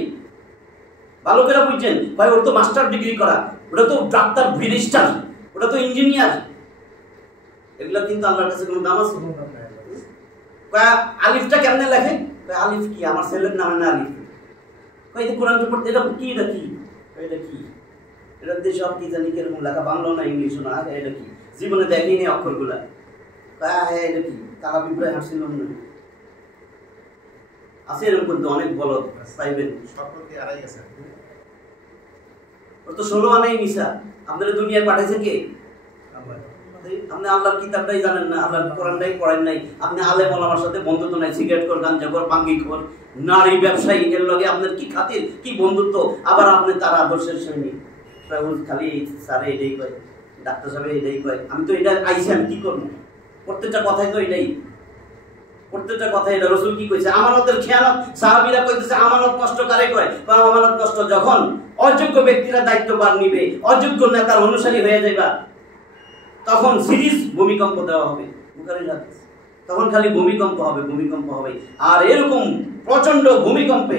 ভালো করে বুঝছেন ভাই? ওর তো মাস্টার ডিগ্রি করা, ওটা তো ডাক্তার, ব্যারিস্টার, ওটা তো ইঞ্জিনিয়ার। এগুলা কিন্তু আল্লাহর কাছে কোনো দাম আছে? আলিফটা কেমনে লেখে? আলিফ কি? আমার ছেলের নামে না আলিফ। এই কোরআন পড়তে এটা কি, এটা কি, এটা কি, এটা দেশ সব কি জানি কিরকম লেখা, বাংলা না ইংলিশও না, এটা কি? জীবনে দেখেই নেই অক্ষরগুলা। এটা কি? তারা বিপ্লব হাসছিল না আছে এরকম কিন্তু অনেক বলদ পাইবেন। ওর তো 16 আনাই নিশা। আপনারা দুনিয়ায় পাঠাইছে কে? আপনি আল্লাহর কিতাবটাই জানেন না, আল্লাহর কোরআনটাই পড়েন নাই। আপনি আলেম ওলামার সাথে বন্ধুত্ব নাই, সিগারেট কর, গাঞ্জা কর, পাঙ্গি কর, নারী ব্যবসায়ী, এর লগে আপনার কি খাতির, কি বন্ধুত্ব? আবার আপনি তার আদর্শের সঙ্গে খালি স্যারে এটাই কয়, ডাক্তার সাহেব এটাই কয়। আমি তো এটা আইসি, আমি কি করবো? প্রত্যেকটা কথাই তো এটাই, প্রত্যেকটা কথা এটা। রাসূল কি কইছে? আমানতের খেয়ানত। সাহাবীরা কইতেছে আমানত নষ্ট কারে কয়? আমানত নষ্ট যখন অযোগ্য ব্যক্তিরা দায়িত্বভার নিবে, অযোগ্য নেতার অনুসারী হয়ে যাইবা, তখন সিরিজ ভূমিকম্প দেওয়া হবে। বুখারীর হাদিস। তখন খালি ভূমিকম্প হবে, ভূমিকম্প হবে। আর এরকম প্রচন্ড ভূমিকম্পে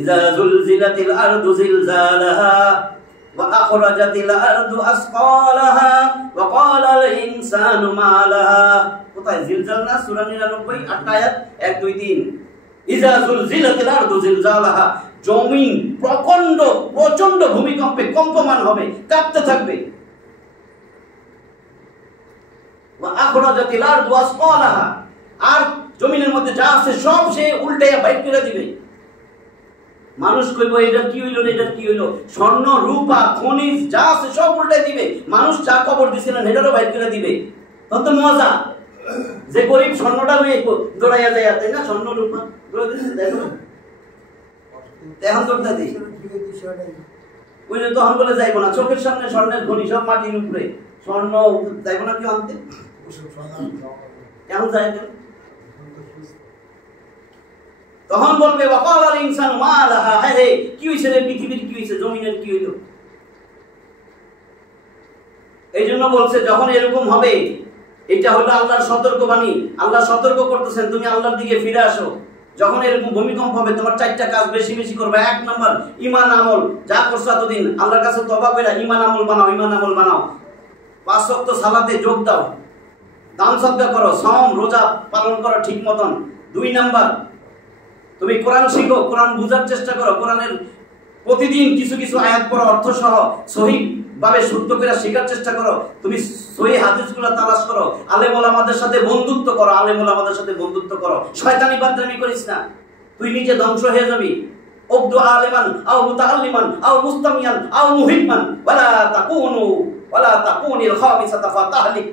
ইযা যুলজিলাতিল আরদু জিলজালাহা ওয়া আখরাজাতিল আরদু আসকালাহা ওয়া ক্বালাল ইনসানু মা লাহা। কোথায়? জিলজাল না? সূরা 99 8 আয়াত 1 2 3। ইযা যুলজিলাতিল আরদু জিলজালাহা, জমিন প্রচন্ড ভূমিকম্পে কম্পমান হবে, কাঁপতে থাকবে। ওয়া আখরাজাতিল আরদু আসকালাহা, আর জমিনের মধ্যে যা আছে সব সে উল্টাইয়া বাইর করে দিবে। মানুষ কইব এটা কি হইল, এটা কি হইল? স্বর্ণ, রূপা, খনিজ যা আছে সব উল্টাই দিবে। মানুষ যা কবর দিছিলেন এটারও বাইর করে দিবে। তত মজা যে গরিব স্বর্ণটা লয়ে দৌড়াইয়া যায়, তাই না? স্বর্ণ রূপা দৌড়া দিছে, দেখো এখন দৌড়া দিই। ওই যে তখন বলে যাইব না, চোখের সামনে স্বর্ণের খনি সব মাটির উপরে, স্বর্ণ যাইব না কি আনতে? এখন যায় কেন? তখন বলবে ওয়াকালাল ইনসানু মা লাহা, আরে কি হইছে রে পৃথিবীর, কি হইছে জমিনের, কি হইল? এইজন্য বলছে যখন এরকম হবে, এটা হলো আল্লাহর সতর্কবাণী। আল্লাহ সতর্ক করতেছেন তুমি আল্লাহর দিকে ফিরে আসো। যখন এরকম ভূমিকম্প হবে তোমার 4টা কাজ বেশি বেশি করবে। 1 নাম্বার ঈমান আমল, যা করছো এতদিন আল্লাহর কাছে তওবা কইরা ঈমান আমল বানাও, ঈমান আমল বানাও। 5 ওয়াক্ত সালাতে যোগ দাও, দান সদকা করো, সওম রোজা পালন করো ঠিক মতন। 2 নাম্বার তুমি কোরআন শিখো, কোরআন বুঝার চেষ্টা করো, কোরআনের প্রতিদিন কিছু কিছু আয়াত পড়ো, অর্থ সহ সহিহ ভাবে শুদ্ধ করে শেখার চেষ্টা করো। তুমি সহিহ হাদিসগুলো তালাশ করো, আলেম ওলামাদের সাথে বন্ধুত্ব করো, আলেম ওলামাদের সাথে বন্ধুত্ব করো। শয়তানি বাদরামি করিস না, তুই নিজে ধ্বংস হয়ে যাবি। উবদু আলিমান আও মুতাআল্লিমান আও মুস্তামিয়ান আও মুহিব্বান ওয়ালা তাকুনিল খামিসাতা ফাতাহলিক।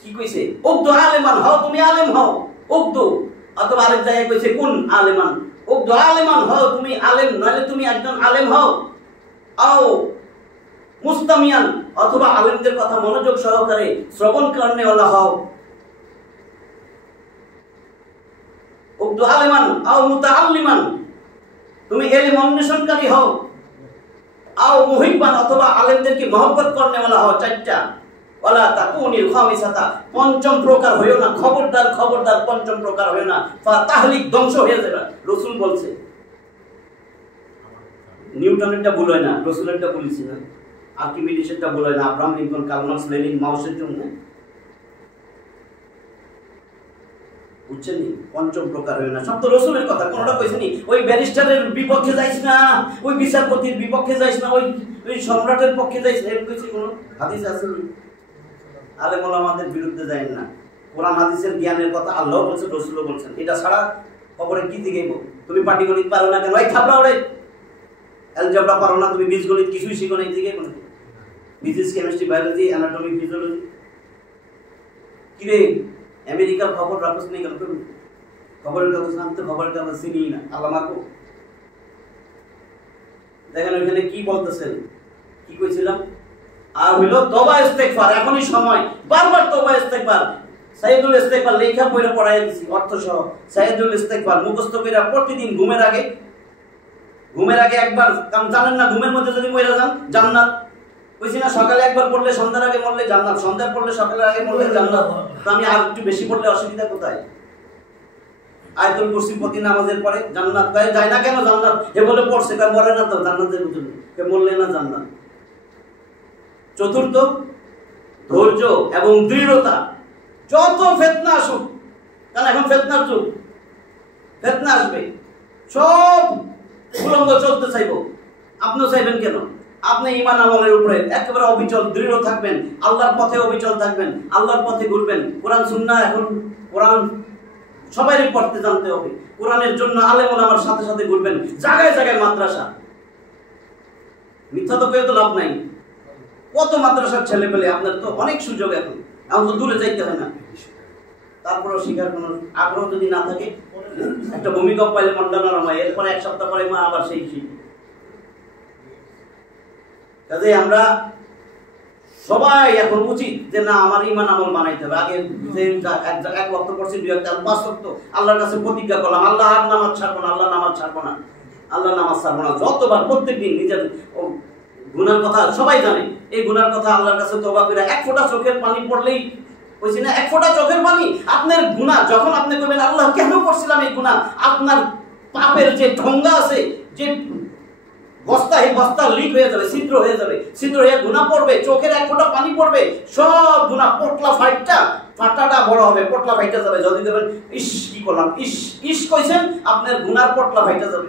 কি কইছে? উবদু আলিমান হও, তুমি আলেম হও। উবদু অথবা আরেক জায়গায় কইছে কুন আলিমান। উবদু আলিমান হও, তুমি আলেম, নালে তুমি একজন আলেম হও। আও মুস্তামিয়ান, অথবা আলেমদের কথা মনোযোগ সহকারে শ্রবণ করনেওয়ালা হও। উবদু আলিমান আও মুতাআল্লিমান, তুমি ইলম অন্বেষণকারী হও। আও মুহিব্বান, অথবা আলেমদেরকে মহব্বত করনেওয়ালা হও। 4টা। ওয়ালা তাকুনিল খামিসাতা, 5ম প্রকার হইও না। খবরদার খবরদার 5ম প্রকার হইও না, ফাতাহলিক, ধ্বংস হয়ে যাবে। রাসূল বলছে। নিউটনেরটা ভুল হয় না, রাসূলেরটা বলেছি না। আর্কিমিডিসেরটা ভুল হয় না, Abraham Lincoln, Karl Marx, Lenin, মাও সেতুং। বুঝছেন? 5ম প্রকার হইও না, সব তো রাসূলের কথা, কোনটা কইছে নি? ওই ব্যারিস্টারের বিপক্ষে যাইস না, ওই বিচারপতির বিপক্ষে যাইস না, ওই সম্রাটের পক্ষে যাইস না, এর কইছে কোন হাদিস আছে? আলেম ওলামাদের বিরুদ্ধে যায় না। কোরআন হাদিসের জ্ঞানের কথা আল্লাহ বলছেন, রাসূলও বলছেন। এটা ছাড়া খবরে কি দিগাইব? তুমি পাটিগণিত পারো না কেন? ওই থাপড়া ওরে অ্যালজেব্রা পারো না, তুমি বীজগণিত কিছুই শিখো না, দিগাইব না? Physics, chemistry, biology, anatomy, physiology. কি রে আমেরিকার খবর রাখছ না কেন? তুমি খবরের কাগজ নাম তো খবরের কাগজ চিনি না, আল্লাহ মাকো। দেখেন ওইখানে কি বলতেছেন, কি কইছিলাম? আর হইল তওবা ইস্তেগফার, এখনই সময়। বারবার তওবা ইস্তেগফার, সাইয়্যিদুল ইস্তেগফার লেখা পড়ে পড়াই দিছি অর্থ সহ। সাইয়্যিদুল ইস্তেগফার মুখস্থ কইরা প্রতিদিন ঘুমের আগে একবার, কারণ জানেন না ঘুমের মধ্যে যদি মইরা যান জান্নাত বুঝছি না, সকালে একবার পড়লে সন্ধ্যার আগে মরলে জান্নাত, সন্ধ্যায় পড়লে সকালের আগে মরলে জান্নাত। তো আমি আর একটু বেশি পড়লে অসুবিধা কোথায়? আয়াতুল কুরসি প্রতি নামাজের পরে জান্নাত, যায় না কেন জান্নাত? এ বলে পড়ছে, কয় মরে না তো জান্নাতের জন্য, কে মরলে না জান্নাত। চতুর্থ, ধৈর্য এবং দৃঢ়তা। যত ফিতনা আসুক, কারণ এখন ফিতনার যুগ, ফিতনা আসবে, সব উলঙ্গ চলতে চাইবো, আপনিও চাইবেন কেন? আপনি ঈমান আমলের উপরে একেবারে অবিচল দৃঢ় থাকবেন, আল্লাহর পথে অবিচল থাকবেন, আল্লাহর পথে ঘুরবেন। কোরআন সুন্নাহ, এখন কোরআন সবাইকে পড়তে জানতে হবে। কোরআনের জন্য আলেম ওলামার সাথে সাথে ঘুরবেন, জায়গায় জায়গায় মাদ্রাসা। মিথ্যা তো কেউ তো লাভ নাই, কত মাদ্রাসার ছেলে পেলে, আপনার তো অনেক সুযোগ, এখন তো দূরে যাইতে হয় না। তারপরেও শিখার কোনো আগ্রহ যদি না থাকে, একটা ভূমিকম্প পাইলে মনটা নরম হয়, এরপরে এক সপ্তাহ পরে মা আবার সেই শিখি। কাজে আমরা সবাই এখন উচিত যে না, আমার ঈমান আমল বানাইতে হবে। আগে যে এক ওয়াক্ত পড়ছি, 2 ওয়াক্ত, 5 ওয়াক্ত আল্লাহর কাছে প্রতিজ্ঞা করলাম, আল্লাহ আর নামাজ ছাড়বো না, আল্লাহ নামাজ ছাড়বো না, আল্লাহ নামাজ ছাড়বো না। যতবার প্রত্যেকদিন নিজের গুনার কথা সবাই জানে, এই গুনার কথা আল্লাহর কাছে তওবা করে এক ফোঁটা চোখের পানি পড়লেই, বলছি না, এক ফোঁটা চোখের পানি, আপনার গুনাহ যখন আপনি কইবেন আল্লাহ কেন করছিলাম এই গুনাহ, আপনার পাপের যে ঢঙ্গা আছে, যে বস্তা লিক হয়ে যাবে, ছিদ্র হয়ে যাবে, ছিদ্র হয়ে গুনাহ পড়বে, চোখের এক ফোঁটা পানি পড়বে, সব গুনাহ পটলা ফাটাটা বড় হবে, পটলা ফাইটা যাবে। যদি দেবেন ইস কি করলাম, ইস ইস কইছেন, আপনার গুনার পটলা ফাইটা যাবে,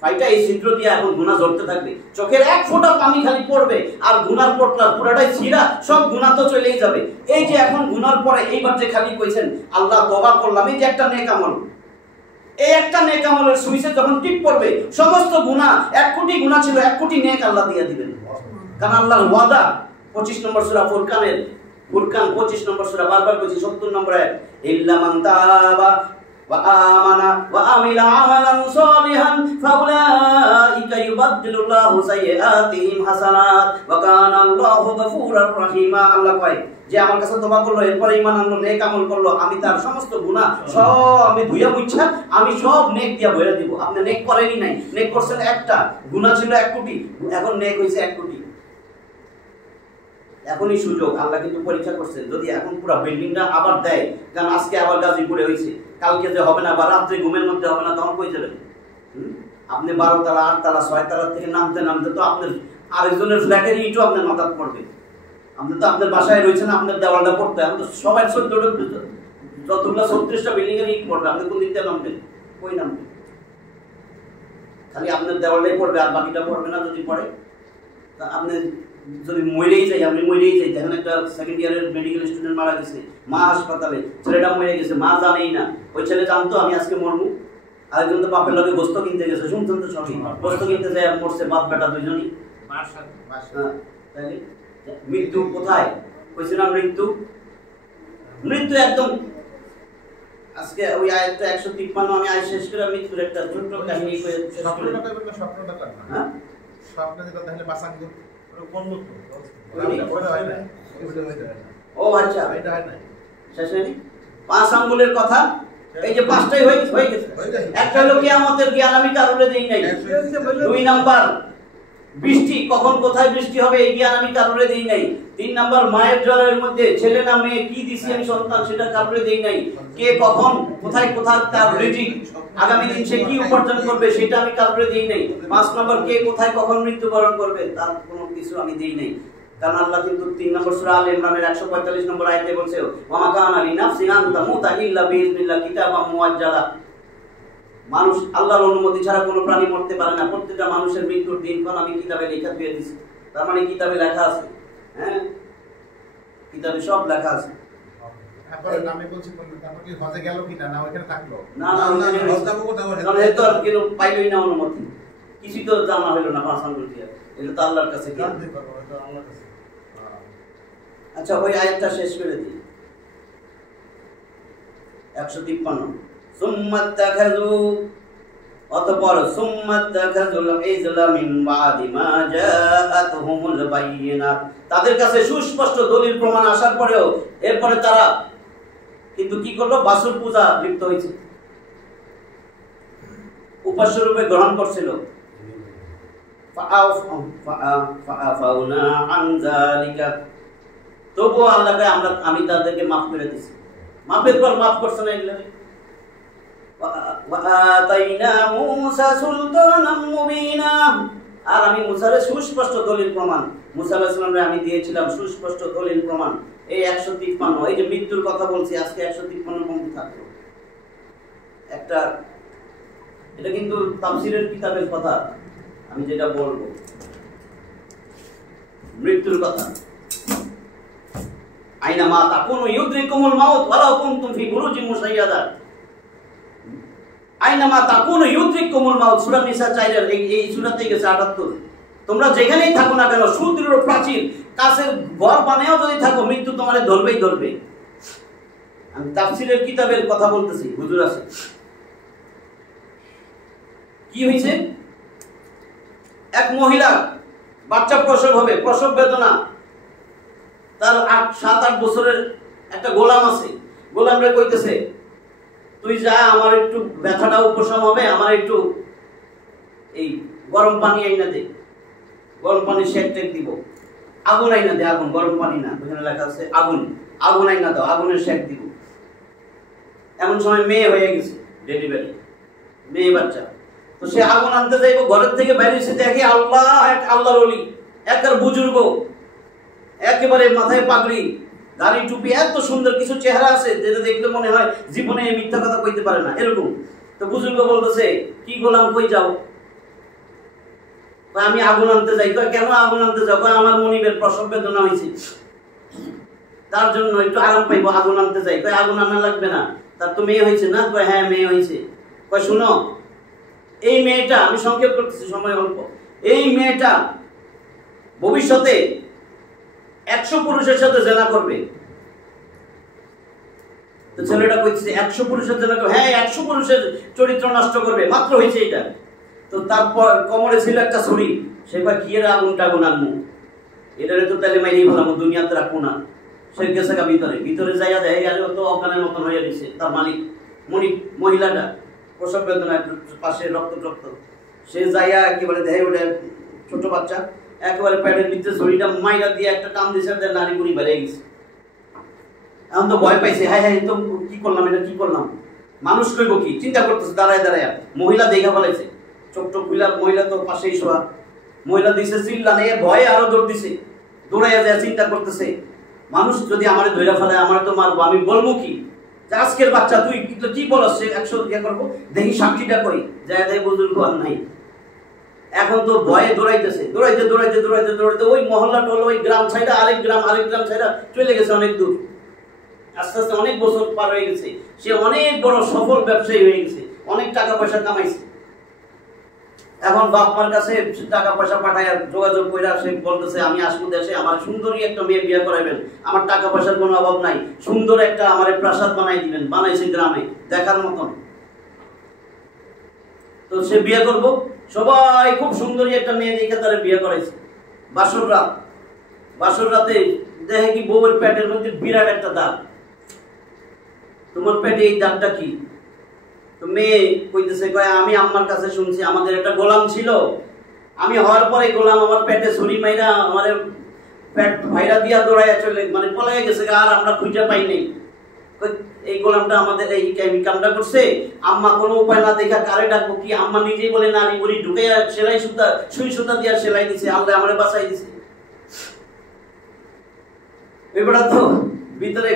ফাইটা এই ছিদ্র দিয়ে এখন গুনাহ ঝরতে থাকবে। চোখের এক ফোঁটা পানি খালি পড়বে আর গুনার পটলা পুরাটাই ছিঁড়া, সব গুনাহ তো চলেই যাবে। এই যে এখন গুনার পরে এইবার যে খালি কইছেন আল্লাহ তওবা করলাম, এই যে একটা নেক আমল, এই একটা নেক আমলের সুইচে যখন টিপ পড়বে, সমস্ত গুনাহ, 1 কোটি গুনাহ ছিল 1 কোটি নেক আল্লাহ দিয়ে দিবেন। কারণ আল্লাহর ওয়াদা 25 নম্বর সূরা ফুরকানের, ফুরকান 25 নম্বর সূরা, বারবার কইছি 70 নম্বর আয়াত, ইল্লা মান তাবা ওয়া আমানা ওয়া আমিলা আমালান সালিহান ফাউলাইকা ইউবাদদিলুল্লাহু সাইয়্যাতিহিম হাসানাত ওয়া কানা আল্লাহু গফুরার রহিমা। আল্লাহ কয় যে আমার কাছে তওবা করলো, এরপর ঈমান আনলো, নেক আমল করলো, আমি তার সমস্ত গুনাহ সব আমি ধুইয়া মুছা, আমি সব নেক দিয়া ভরে দিব। আপনি নেক করেনই নাই, নেক করছেন একটা, গুনাহ ছিল 1 কোটি, এখন নেক হইছে 1 কোটি। এখনই সুযোগ, আল্লাহ কিন্তু পরীক্ষা করছেন, যদি এখন পুরো বিল্ডিংটা আবার দেয়, কারণ আজকে আবার গাজীপুরে হয়েছে, কালকে যে হবে না, বা রাত্রে ঘুমের মধ্যে হবে না, তখন কই যাবেন? আপনি 12 তলা 8 তলা 6 তলা থেকে নামতে নামতে তো আপনার আরেকজনের ফ্ল্যাটের ইটও আপনার মাথায় পড়বে। আপনি তো আপনার বাসায় রয়েছেন, আপনার দেওয়ালটা পড়তে, আমি তো সবাই 14টা যতগুলো 36টা বিল্ডিং এর ইট পড়বে, আপনি কোন দিক থেকে নামবেন? কই নামবেন? খালি আপনার দেওয়ালটাই পড়বে আর বাকিটা পড়বে না। যদি পড়ে তা আপনি যদি মরেই যাই, আপনি মরেই যাই। দেখেন একটা 2nd ইয়ারের মেডিকেল স্টুডেন্ট মারা গেছে, মা হাসপাতালে, ছেলেটা মরে গেছে, মা জানেই না। ওই ছেলে জানতো আমি আজকে মরবো, আরেকজন তো বাপের লগে গোস্ত কিনতে গেছে, শুনছেন তো সবই, গোস্ত কিনতে যায় মরছে, বাপ বেটা দুইজনই। তাইলে মৃত্যু কোথায়? কইছে না মৃত্যু, মৃত্যু একদম। আজকে ওই আয়াতটা 153 আমি আয় শেষ করে মৃত্যুর একটা ছোট্ট কাহিনী কয়ে শেষ করে। হ্যাঁ, স্বপ্ন যেটা তাহলে বাসা কি কোন লোক? ও আচ্ছা, এটা হয় না, শেষ হয়নি। 5 আঙ্গুলের কথা, এই যে 5টাই হয়ে গেছে। একটা হলো কিয়ামতের জ্ঞান আমি কারোরে দেই নাই। 2 নাম্বার বৃষ্টি, কখন কোথায় বৃষ্টি হবে এই জ্ঞান আমি কারোরে দেই নাই। 3 নাম্বার মায়ের জ্বরের মধ্যে ছেলে না মেয়ে কি দিছি আমি সন্তান, সেটা কারোরে দেই নাই। কে কখন কোথায় তার রিজিক, আগামী দিন সে কি উপার্জন করবে সেটা আমি কারোরে দেই নাই। 5 নাম্বার কে কোথায় কখন মৃত্যুবরণ করবে তার কোনো কিছু আমি দেই নাই। কারণ আল্লাহ কিন্তু 3 নম্বর সূরা আল ইমরানের 145 নম্বর আয়াতে বলছে, ওয়া মা কানা লিনাফসিন আন তামুতা ইল্লা বিইজনিল্লাহ কিতাবাম মুআজ্জালা। মানুষ আল্লাহর অনুমতি ছাড়া কোনো প্রাণী মরতে পারে না। প্রত্যেকটা মানুষের মৃত্যুর দিনক্ষণ আমি কিতাবে লেখা দিয়ে দিয়েছি। তার মানে কিতাবে লেখা আছে, হ্যাঁ, কিতাবে সব লেখা আছে। তারপরে নামে বলছি, তারপর কি হজে গেল কিনা, না ওখানে থাকলো? না না, হজ যাবো কোথাও, কারণ এত আর কেন পাইলই না অনুমতি, কিছু তো জানা হলো না। 5 আঙ্গুল দিয়ে এটা তো আল্লাহর কাছে কি জানতে পারবো, এটা আল্লাহর কাছে। আচ্ছা, ওই আয়াতটা শেষ করে দিই। 153 সুম্মাত্তাখাযু, অতঃপর সুম্মাত্তাখাযুল ইজলা মিন বাদি মা জাআতহুমুল বায়িনাত, তাদের কাছে সুস্পষ্ট দলিল প্রমাণ আসার পরেও এরপরে তারা কিন্তু কি করলো? বাসুর পূজা লিপ্ত হয়েছে, উপাস্য রূপে গ্রহণ করছিল। ফাআফাউনা আন যালিকা, তবুও আল্লাহকে আমি তাদেরকে মাফ করে দিছি। মাফের পর মাফ করছে না এগুলো। ওয়াআতাইনা মূসা সুলতানাম মুবিনা, আর আমি মুসারে সুস্পষ্ট দলিল প্রমাণ, মুসা আলাইহিস সালামকে আমি দিয়েছিলাম সুস্পষ্ট দলিল প্রমাণ। এই 153, এই যে মৃত্যুর কথা বলছি, আজকে 153 পর্যন্ত থাকলো একটা, এটা কিন্তু তাফসীরের কিতাবের কথা, আমি যেটা বলবো মৃত্যুর কথা। আইনামা তাকুনু ইউদরিকুমুল মাউত ওয়ালাউ কুনতুম ফি বুরুজিন মুশাইয়াদা, আইনামা তাকুনু ইউদরিকুমুল মাউত, সূরা নিসা 4 এই সূরাতে গেছে 78। তোমরা যেখানেই থাকো না কেন, সুদৃঢ় প্রাচীর কাছের ঘর বানায়ও যদি থাকো, মৃত্যু তোমারে ধরবেই ধরবে। আমি তাফসীরের কিতাবের কথা বলতেছি, হুজুর আছে। কি হয়েছে? এক মহিলা বাচ্চা প্রসব হবে, প্রসব বেদনা, তার 7-8 বছরের একটা গোলাম আছে। গোলামরা কইতেছে, তুই যা, আমার একটু ব্যথাটা উপশম হবে, আমার একটু এই গরম পানি আইনা দে, গরম পানি সেক টেক দিব, আগুন আইনা দে, আগুন, গরম পানি না, ওখানে লেখা আছে আগুন, আগুন আইনা দাও, আগুনের সেক দিব। এমন সময় মেয়ে হয়ে গেছে, ডেলিভারি, মেয়ে বাচ্চা। তো সে আগুন আনতে যাইব, ঘরের থেকে বাইরে এসে দেখে আল্লাহ, এক আল্লাহর ওলি, একবার বুজুর্গ, একেবারে মাথায় পাগড়ি, দাড়ি টুপি, এত সুন্দর কিছু চেহারা আছে যেটা দেখলে মনে হয় জীবনে মিথ্যা কথা কইতে পারে না, এরকম। তো বুজুর্গ বলতেছে, কি গোলাম, কই যাও? আমি আগুন আনতে যাই। কেন আগুন আনতে যাও? আমার মনিবের প্রসব বেদনা হয়েছে, তার জন্য একটু আরাম পাইবো, আগুন আনতে যাই। আগুন আনা লাগবে না, তার তো মেয়ে হয়েছে না? হ্যাঁ মেয়ে হয়েছে। শুনো, এই মেয়েটা, আমি সংক্ষেপ করতেছি, সময় অল্প, এই মেয়েটা ভবিষ্যতে 100 পুরুষের সাথে জেনা করবে। তো ছেলেটা কইছে 100 পুরুষের জেনা করবে? হ্যাঁ, 100 পুরুষের চরিত্র নষ্ট করবে, মাত্র হয়েছে এটা। তো তারপর কোমরে ছিল একটা ছুরি, সেবার কি এর আগুন টাগুন আনবো, এটারে তো তাহলে মাইরি ভালাম, দুনিয়াতে রাখবো না। সে গেছে ভিতরে যাইয়া দেখে গেল তো অজ্ঞানের মতন হয়ে গেছে তার মালিক, মহিলাটা প্রসব বেদনা, পাশে রক্ত, সে যাইয়া একেবারে দেখে ওটা ছোট বাচ্চা, একেবারে প্যাডের ভিতরে ছড়িটা মাইরা দিয়ে একটা টান দিয়েছে, নারী বুড়ি বেড়ে গেছে। এখন তো ভয় পাইছে, হ্যাঁ তো কি করলাম, এটা কি করলাম, মানুষ কইব কি, চিন্তা করতেছে দাঁড়ায় দাঁড়ায়। মহিলা দেখা ফেলাইছে, চোখ খুলা, মহিলা তো পাশেই শোয়া, মহিলা দিছে চিল্লা নেই, ভয়ে আরো দৌড় দিছে, দৌড়াইয়া যায় চিন্তা করতেছে, মানুষ যদি আমার ধৈরা ফেলায়, আমার তো মারবো, আমি বলবো কি, আজকের বাচ্চা তুই কি বলস, সে 100 ইয়ে করবো, দেখি সাক্ষীটা কই, যায় দেয় বুজুর্গ আর নাই। এখন তো ভয়ে দৌড়াইতেছে, দৌড়াইতে ওই মহল্লা টল, ওই গ্রাম ছাইডা আরেক গ্রাম ছাইডা চলে গেছে অনেক দূর। আস্তে আস্তে অনেক বছর পার হয়ে গেছে, সে অনেক বড় সফল ব্যবসায়ী হয়ে গেছে, অনেক টাকা পয়সা কামাইছে। এখন বাপ মার কাছে টাকা পয়সা পাঠায় যোগাযোগ করে সে বলতেছে, আমি আসবো দেশে, আমার সুন্দরী একটা মেয়ে বিয়ে করাবেন, আমার টাকা পয়সার কোনো অভাব নাই, সুন্দর একটা আমার প্রাসাদ বানাই দিবেন, বানাইছে গ্রামে দেখার মতন। তো সে বিয়ে করবো, সবাই খুব সুন্দরী একটা মেয়ে দেখে তারা বিয়ে করাইছে। বাসর রাতে দেখে কি বউয়ের পেটের মধ্যে বিরাট একটা দাগ। তোমার পেটে এই দাগটা কি? তো মেয়ে কইতেছে, আমি আম্মার কাছে শুনছি, আমাদের একটা গোলাম ছিল, আমি হওয়ার পরে গোলাম আমার পেটে ছুরি মাইরা আমার পেট ভাইরা দিয়া দৌড়াইয়া চলে, মানে পলাইয়া গেছে, আর আমরা খুঁজে পাই নাই। এই গোলামটা আমাদের এই কামটা করছে, আম্মা কোনো উপায় না দেখা কারে ডাকবো কি, আম্মা নিজেই বলে নারী বুড়ি ঢুকে সেলাই সুতা, সুই সুতা দিয়া সেলাই দিছে, আল্লাহ আমারে বাঁচাই দিছে। এবারে তো ভিতরে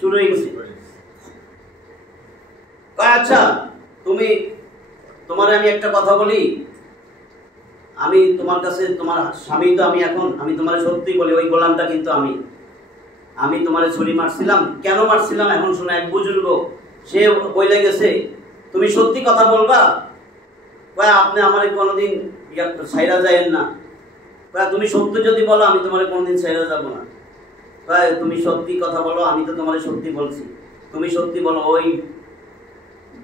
শুরু হয়ে গেছে। আচ্ছা তোমার আমি একটা কথা বলি, আমি তোমার কাছে, তোমার স্বামী তো আমি তোমার সত্যি বলি, ওই গোলামটা কিন্তু আমি তোমার ছুরি মারছিলাম। কেন মারছিলাম এখন শোনো। এক বুজুর্গ সে বইলে গেছে, তুমি সত্যি কথা বলবা? আপনি আমার কোনোদিন ছাইরা যাইয়েন না। তুমি সত্য যদি বলো, আমি তোমার কোনোদিন ছাইরা যাবো না। তুমি সত্যি কথা বলো, আমি তো তোমার সত্যি বলছি, তুমি সত্যি বলো। ওই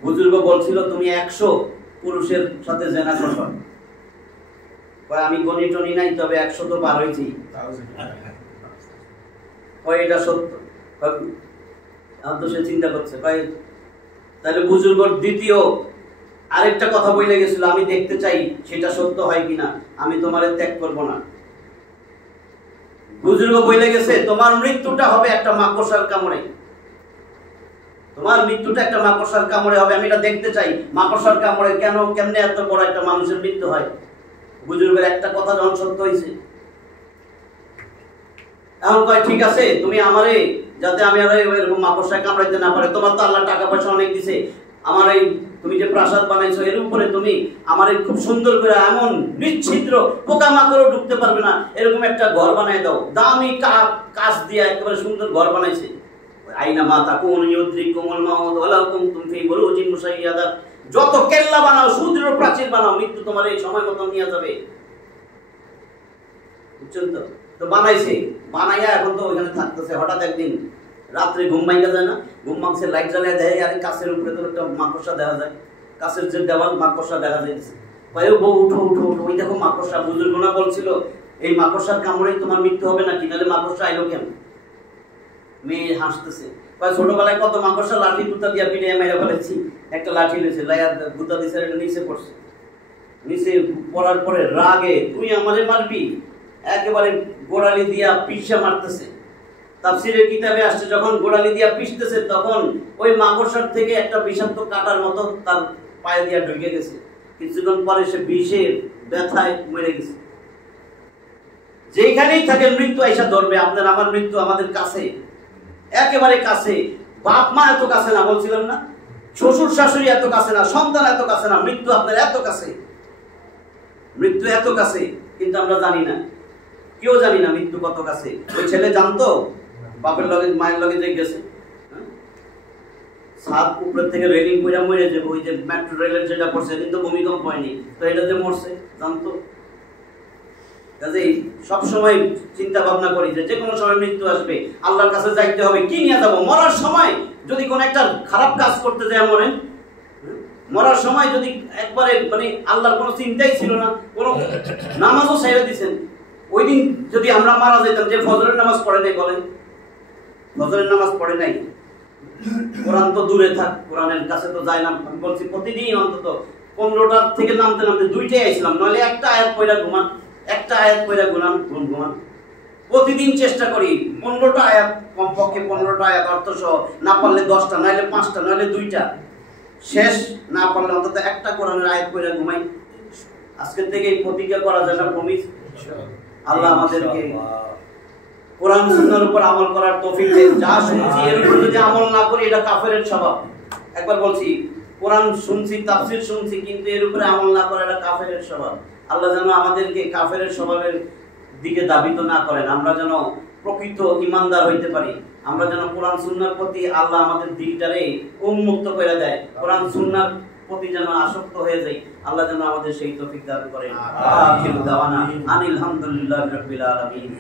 বুজুর্গ বলছিল তুমি 100 পুরুষের সাথে জেনা করবা। আমি গণি টনি নাই, তবে 100 তো পার হয়েছি। এটা সত্য। তো সে চিন্তা করছে, তাহলে বুজুর্গর দ্বিতীয় আরেকটা কথা বলে গেছিল, আমি দেখতে চাই সেটা সত্য হয় কিনা, আমি তোমারে ত্যাগ করব না। বুজুর্গ বলে গেছে তোমার মৃত্যুটা হবে একটা মাকড়সার কামড়ে, তোমার মৃত্যুটা একটা মাকড়সার কামড়ে হবে, আমি এটা দেখতে চাই মাকড়সার কামড়ে কেমনে এত বড় একটা মানুষের মৃত্যু হয়। বুজুর্গের একটা কথা যখন সত্য হয়েছে, এখন কয় ঠিক আছে তুমি আমারে, যাতে আমি আর এরকম মাকড়সায় কামড়াইতে না পারে, তোমার তো আল্লাহ টাকা পয়সা অনেক দিছে, আমার এই তুমি যে প্রাসাদ বানাইছো এর উপরে তুমি আমারে খুব সুন্দর করে এমন নিশ্ছিদ্র পোকামাকড়ও ঢুকতে পারবে না এরকম একটা ঘর বানাই দাও, দামি কাচ দিয়ে একেবারে সুন্দর ঘর বানাইছে। আইনা মা তাকুন ইউদ্রিকুমুল মাউত ওয়ালাউ কুনতুম ফি বুরুজিন মুশাইয়াদা, যত কেল্লা বানাও, সুদৃঢ় প্রাচীর বানাও, মৃত্যু তোমার এই সময় মতো নিয়ে যাবে। বুঝছেন তো? তো বানাইছে, বানাইয়া এখন তো ওইখানে থাকতেছে। হঠাৎ একদিন রাত্রে ঘুম ভাঙা যায় না, ঘুম ভাঙছে, লাইট জ্বালিয়ে দেয়, আর কাছের উপরে তো একটা মাকড়সা দেখা যায়, কাছের যে দেওয়াল মাকড়সা দেখা যাইতেছে। কয়ে বউ উঠো উঠো উঠো, ওই দেখো মাকড়সা। বুজুর্গরা বলছিল এই মাকড়সার কামড়েই তোমার মৃত্যু হবে না, কি নাহলে মাকড়সা আইলো কেন? মেয়ে হাসতেছে, কয় ছোটবেলায় কত মাকড়সা লাঠি গুতা দিয়া পিঠে মেরে ফেলেছি, একটা লাঠি লইছে, লাইয়া গুতা দিছে, এটা নিচে পড়ছে। নিচে পড়ার পরে রাগে তুই আমারে মারবি, একেবারে গোড়ালি দিয়া পিষা মারতেছে। তাফসীরের কিতাবে আসছে যখন গোড়ালি দিয়া পিষতেছে তখন ওই মাকড়সার থেকে একটা বিষাক্ত কাটার মতো তার পায়ে দিয়া ঢুকে গেছে। কিছুক্ষণ পরে সে বিষের ব্যথায় মরে গেছে। যেখানেই থাকে মৃত্যু আইসা ধরবে। আপনার আমার মৃত্যু আমাদের কাছে, একেবারে কাছে। বাপ মা এত কাছে না, বলছিলাম না? শ্বশুর শাশুড়ি এত কাছে না, সন্তান এত কাছে না, মৃত্যু আপনার এত কাছে। মৃত্যু এত কাছে, কিন্তু আমরা জানি না, কেউ জানি না মৃত্যু কত কাছে। ওই ছেলে জানতো বাপের লগে মায়ের লগে যে গেছে, ছাদ উপরের থেকে রেলিং কইরা মরে যাবে, ওই যে মেট্রো রেলের যেটা পড়ছে, কিন্তু ভূমিকম্প হয়নি, তো এটা যে মরছে জানতো। কাজেই সবসময় চিন্তা ভাবনা করি যে কোনো সময় মৃত্যু আসবে, আল্লাহর কাছে যাইতে হবে, কি নিয়ে যাবো? মরার সময় যদি কোনো একটা খারাপ কাজ করতে যায় মরেন, মরার সময় যদি একবারে মানে আল্লাহর কোনো চিন্তাই ছিল না, কোনো নামাজও ছেড়ে দিচ্ছেন, ওই দিন যদি আমরা মারা যেতাম, যে ফজরের নামাজ পড়ে নাই, বলেন ফজরের নামাজ পড়ে নাই, কোরআন তো দূরে থাক, কোরআনের কাছে তো যায় না। আমি বলছি প্রতিদিন অন্তত 15টা থেকে নামতে নামতে 2টাই আইছিলাম, নইলে একটা আয়াত পড়া ঘুমান, একটা আয়াত পড়া ঘুমান। প্রতিদিন চেষ্টা করি 15টা আয়াত, কমপক্ষে 15টা আয়াত অর্থ সহ, না পারলে 10টা, নইলে 5টা, নইলে 2টা, শেষ না পারলে অন্তত একটা কোরআনের আয়াত পড়া ঘুমাই। আজকে থেকে প্রতিজ্ঞা করা যায় না, প্রমিস। আল্লাহ আমাদেরকে কোরআন সুন্নাহর উপর আমল করার তৌফিক দেন। যা শুনছি এর উপর যদি আমল না করি, এটা কাফেরের স্বভাব। একবার বলছি, কোরআন শুনছি, তাফসীর শুনছি, কিন্তু এর উপরে আমল না করা এটা কাফেরের স্বভাব। আল্লাহ যেন আমাদেরকে কাফেরের স্বভাবের দিকে দাবিত না করেন, আমরা যেন প্রকৃত ঈমানদার হইতে পারি। আমরা যেন কোরআন সুন্নাহর প্রতি আল্লাহ আমাদের দিলটারে উন্মুক্ত করে দেয়, কোরআন সুন্নাহর প্রতি যেন আসক্ত হয়ে যাই। আল্লাহ যেন আমাদের সেই তৌফিক দান করেন। আখিরু দাওয়ানা আনিল হামদুলিল্লাহি রাব্বিল আলামিন।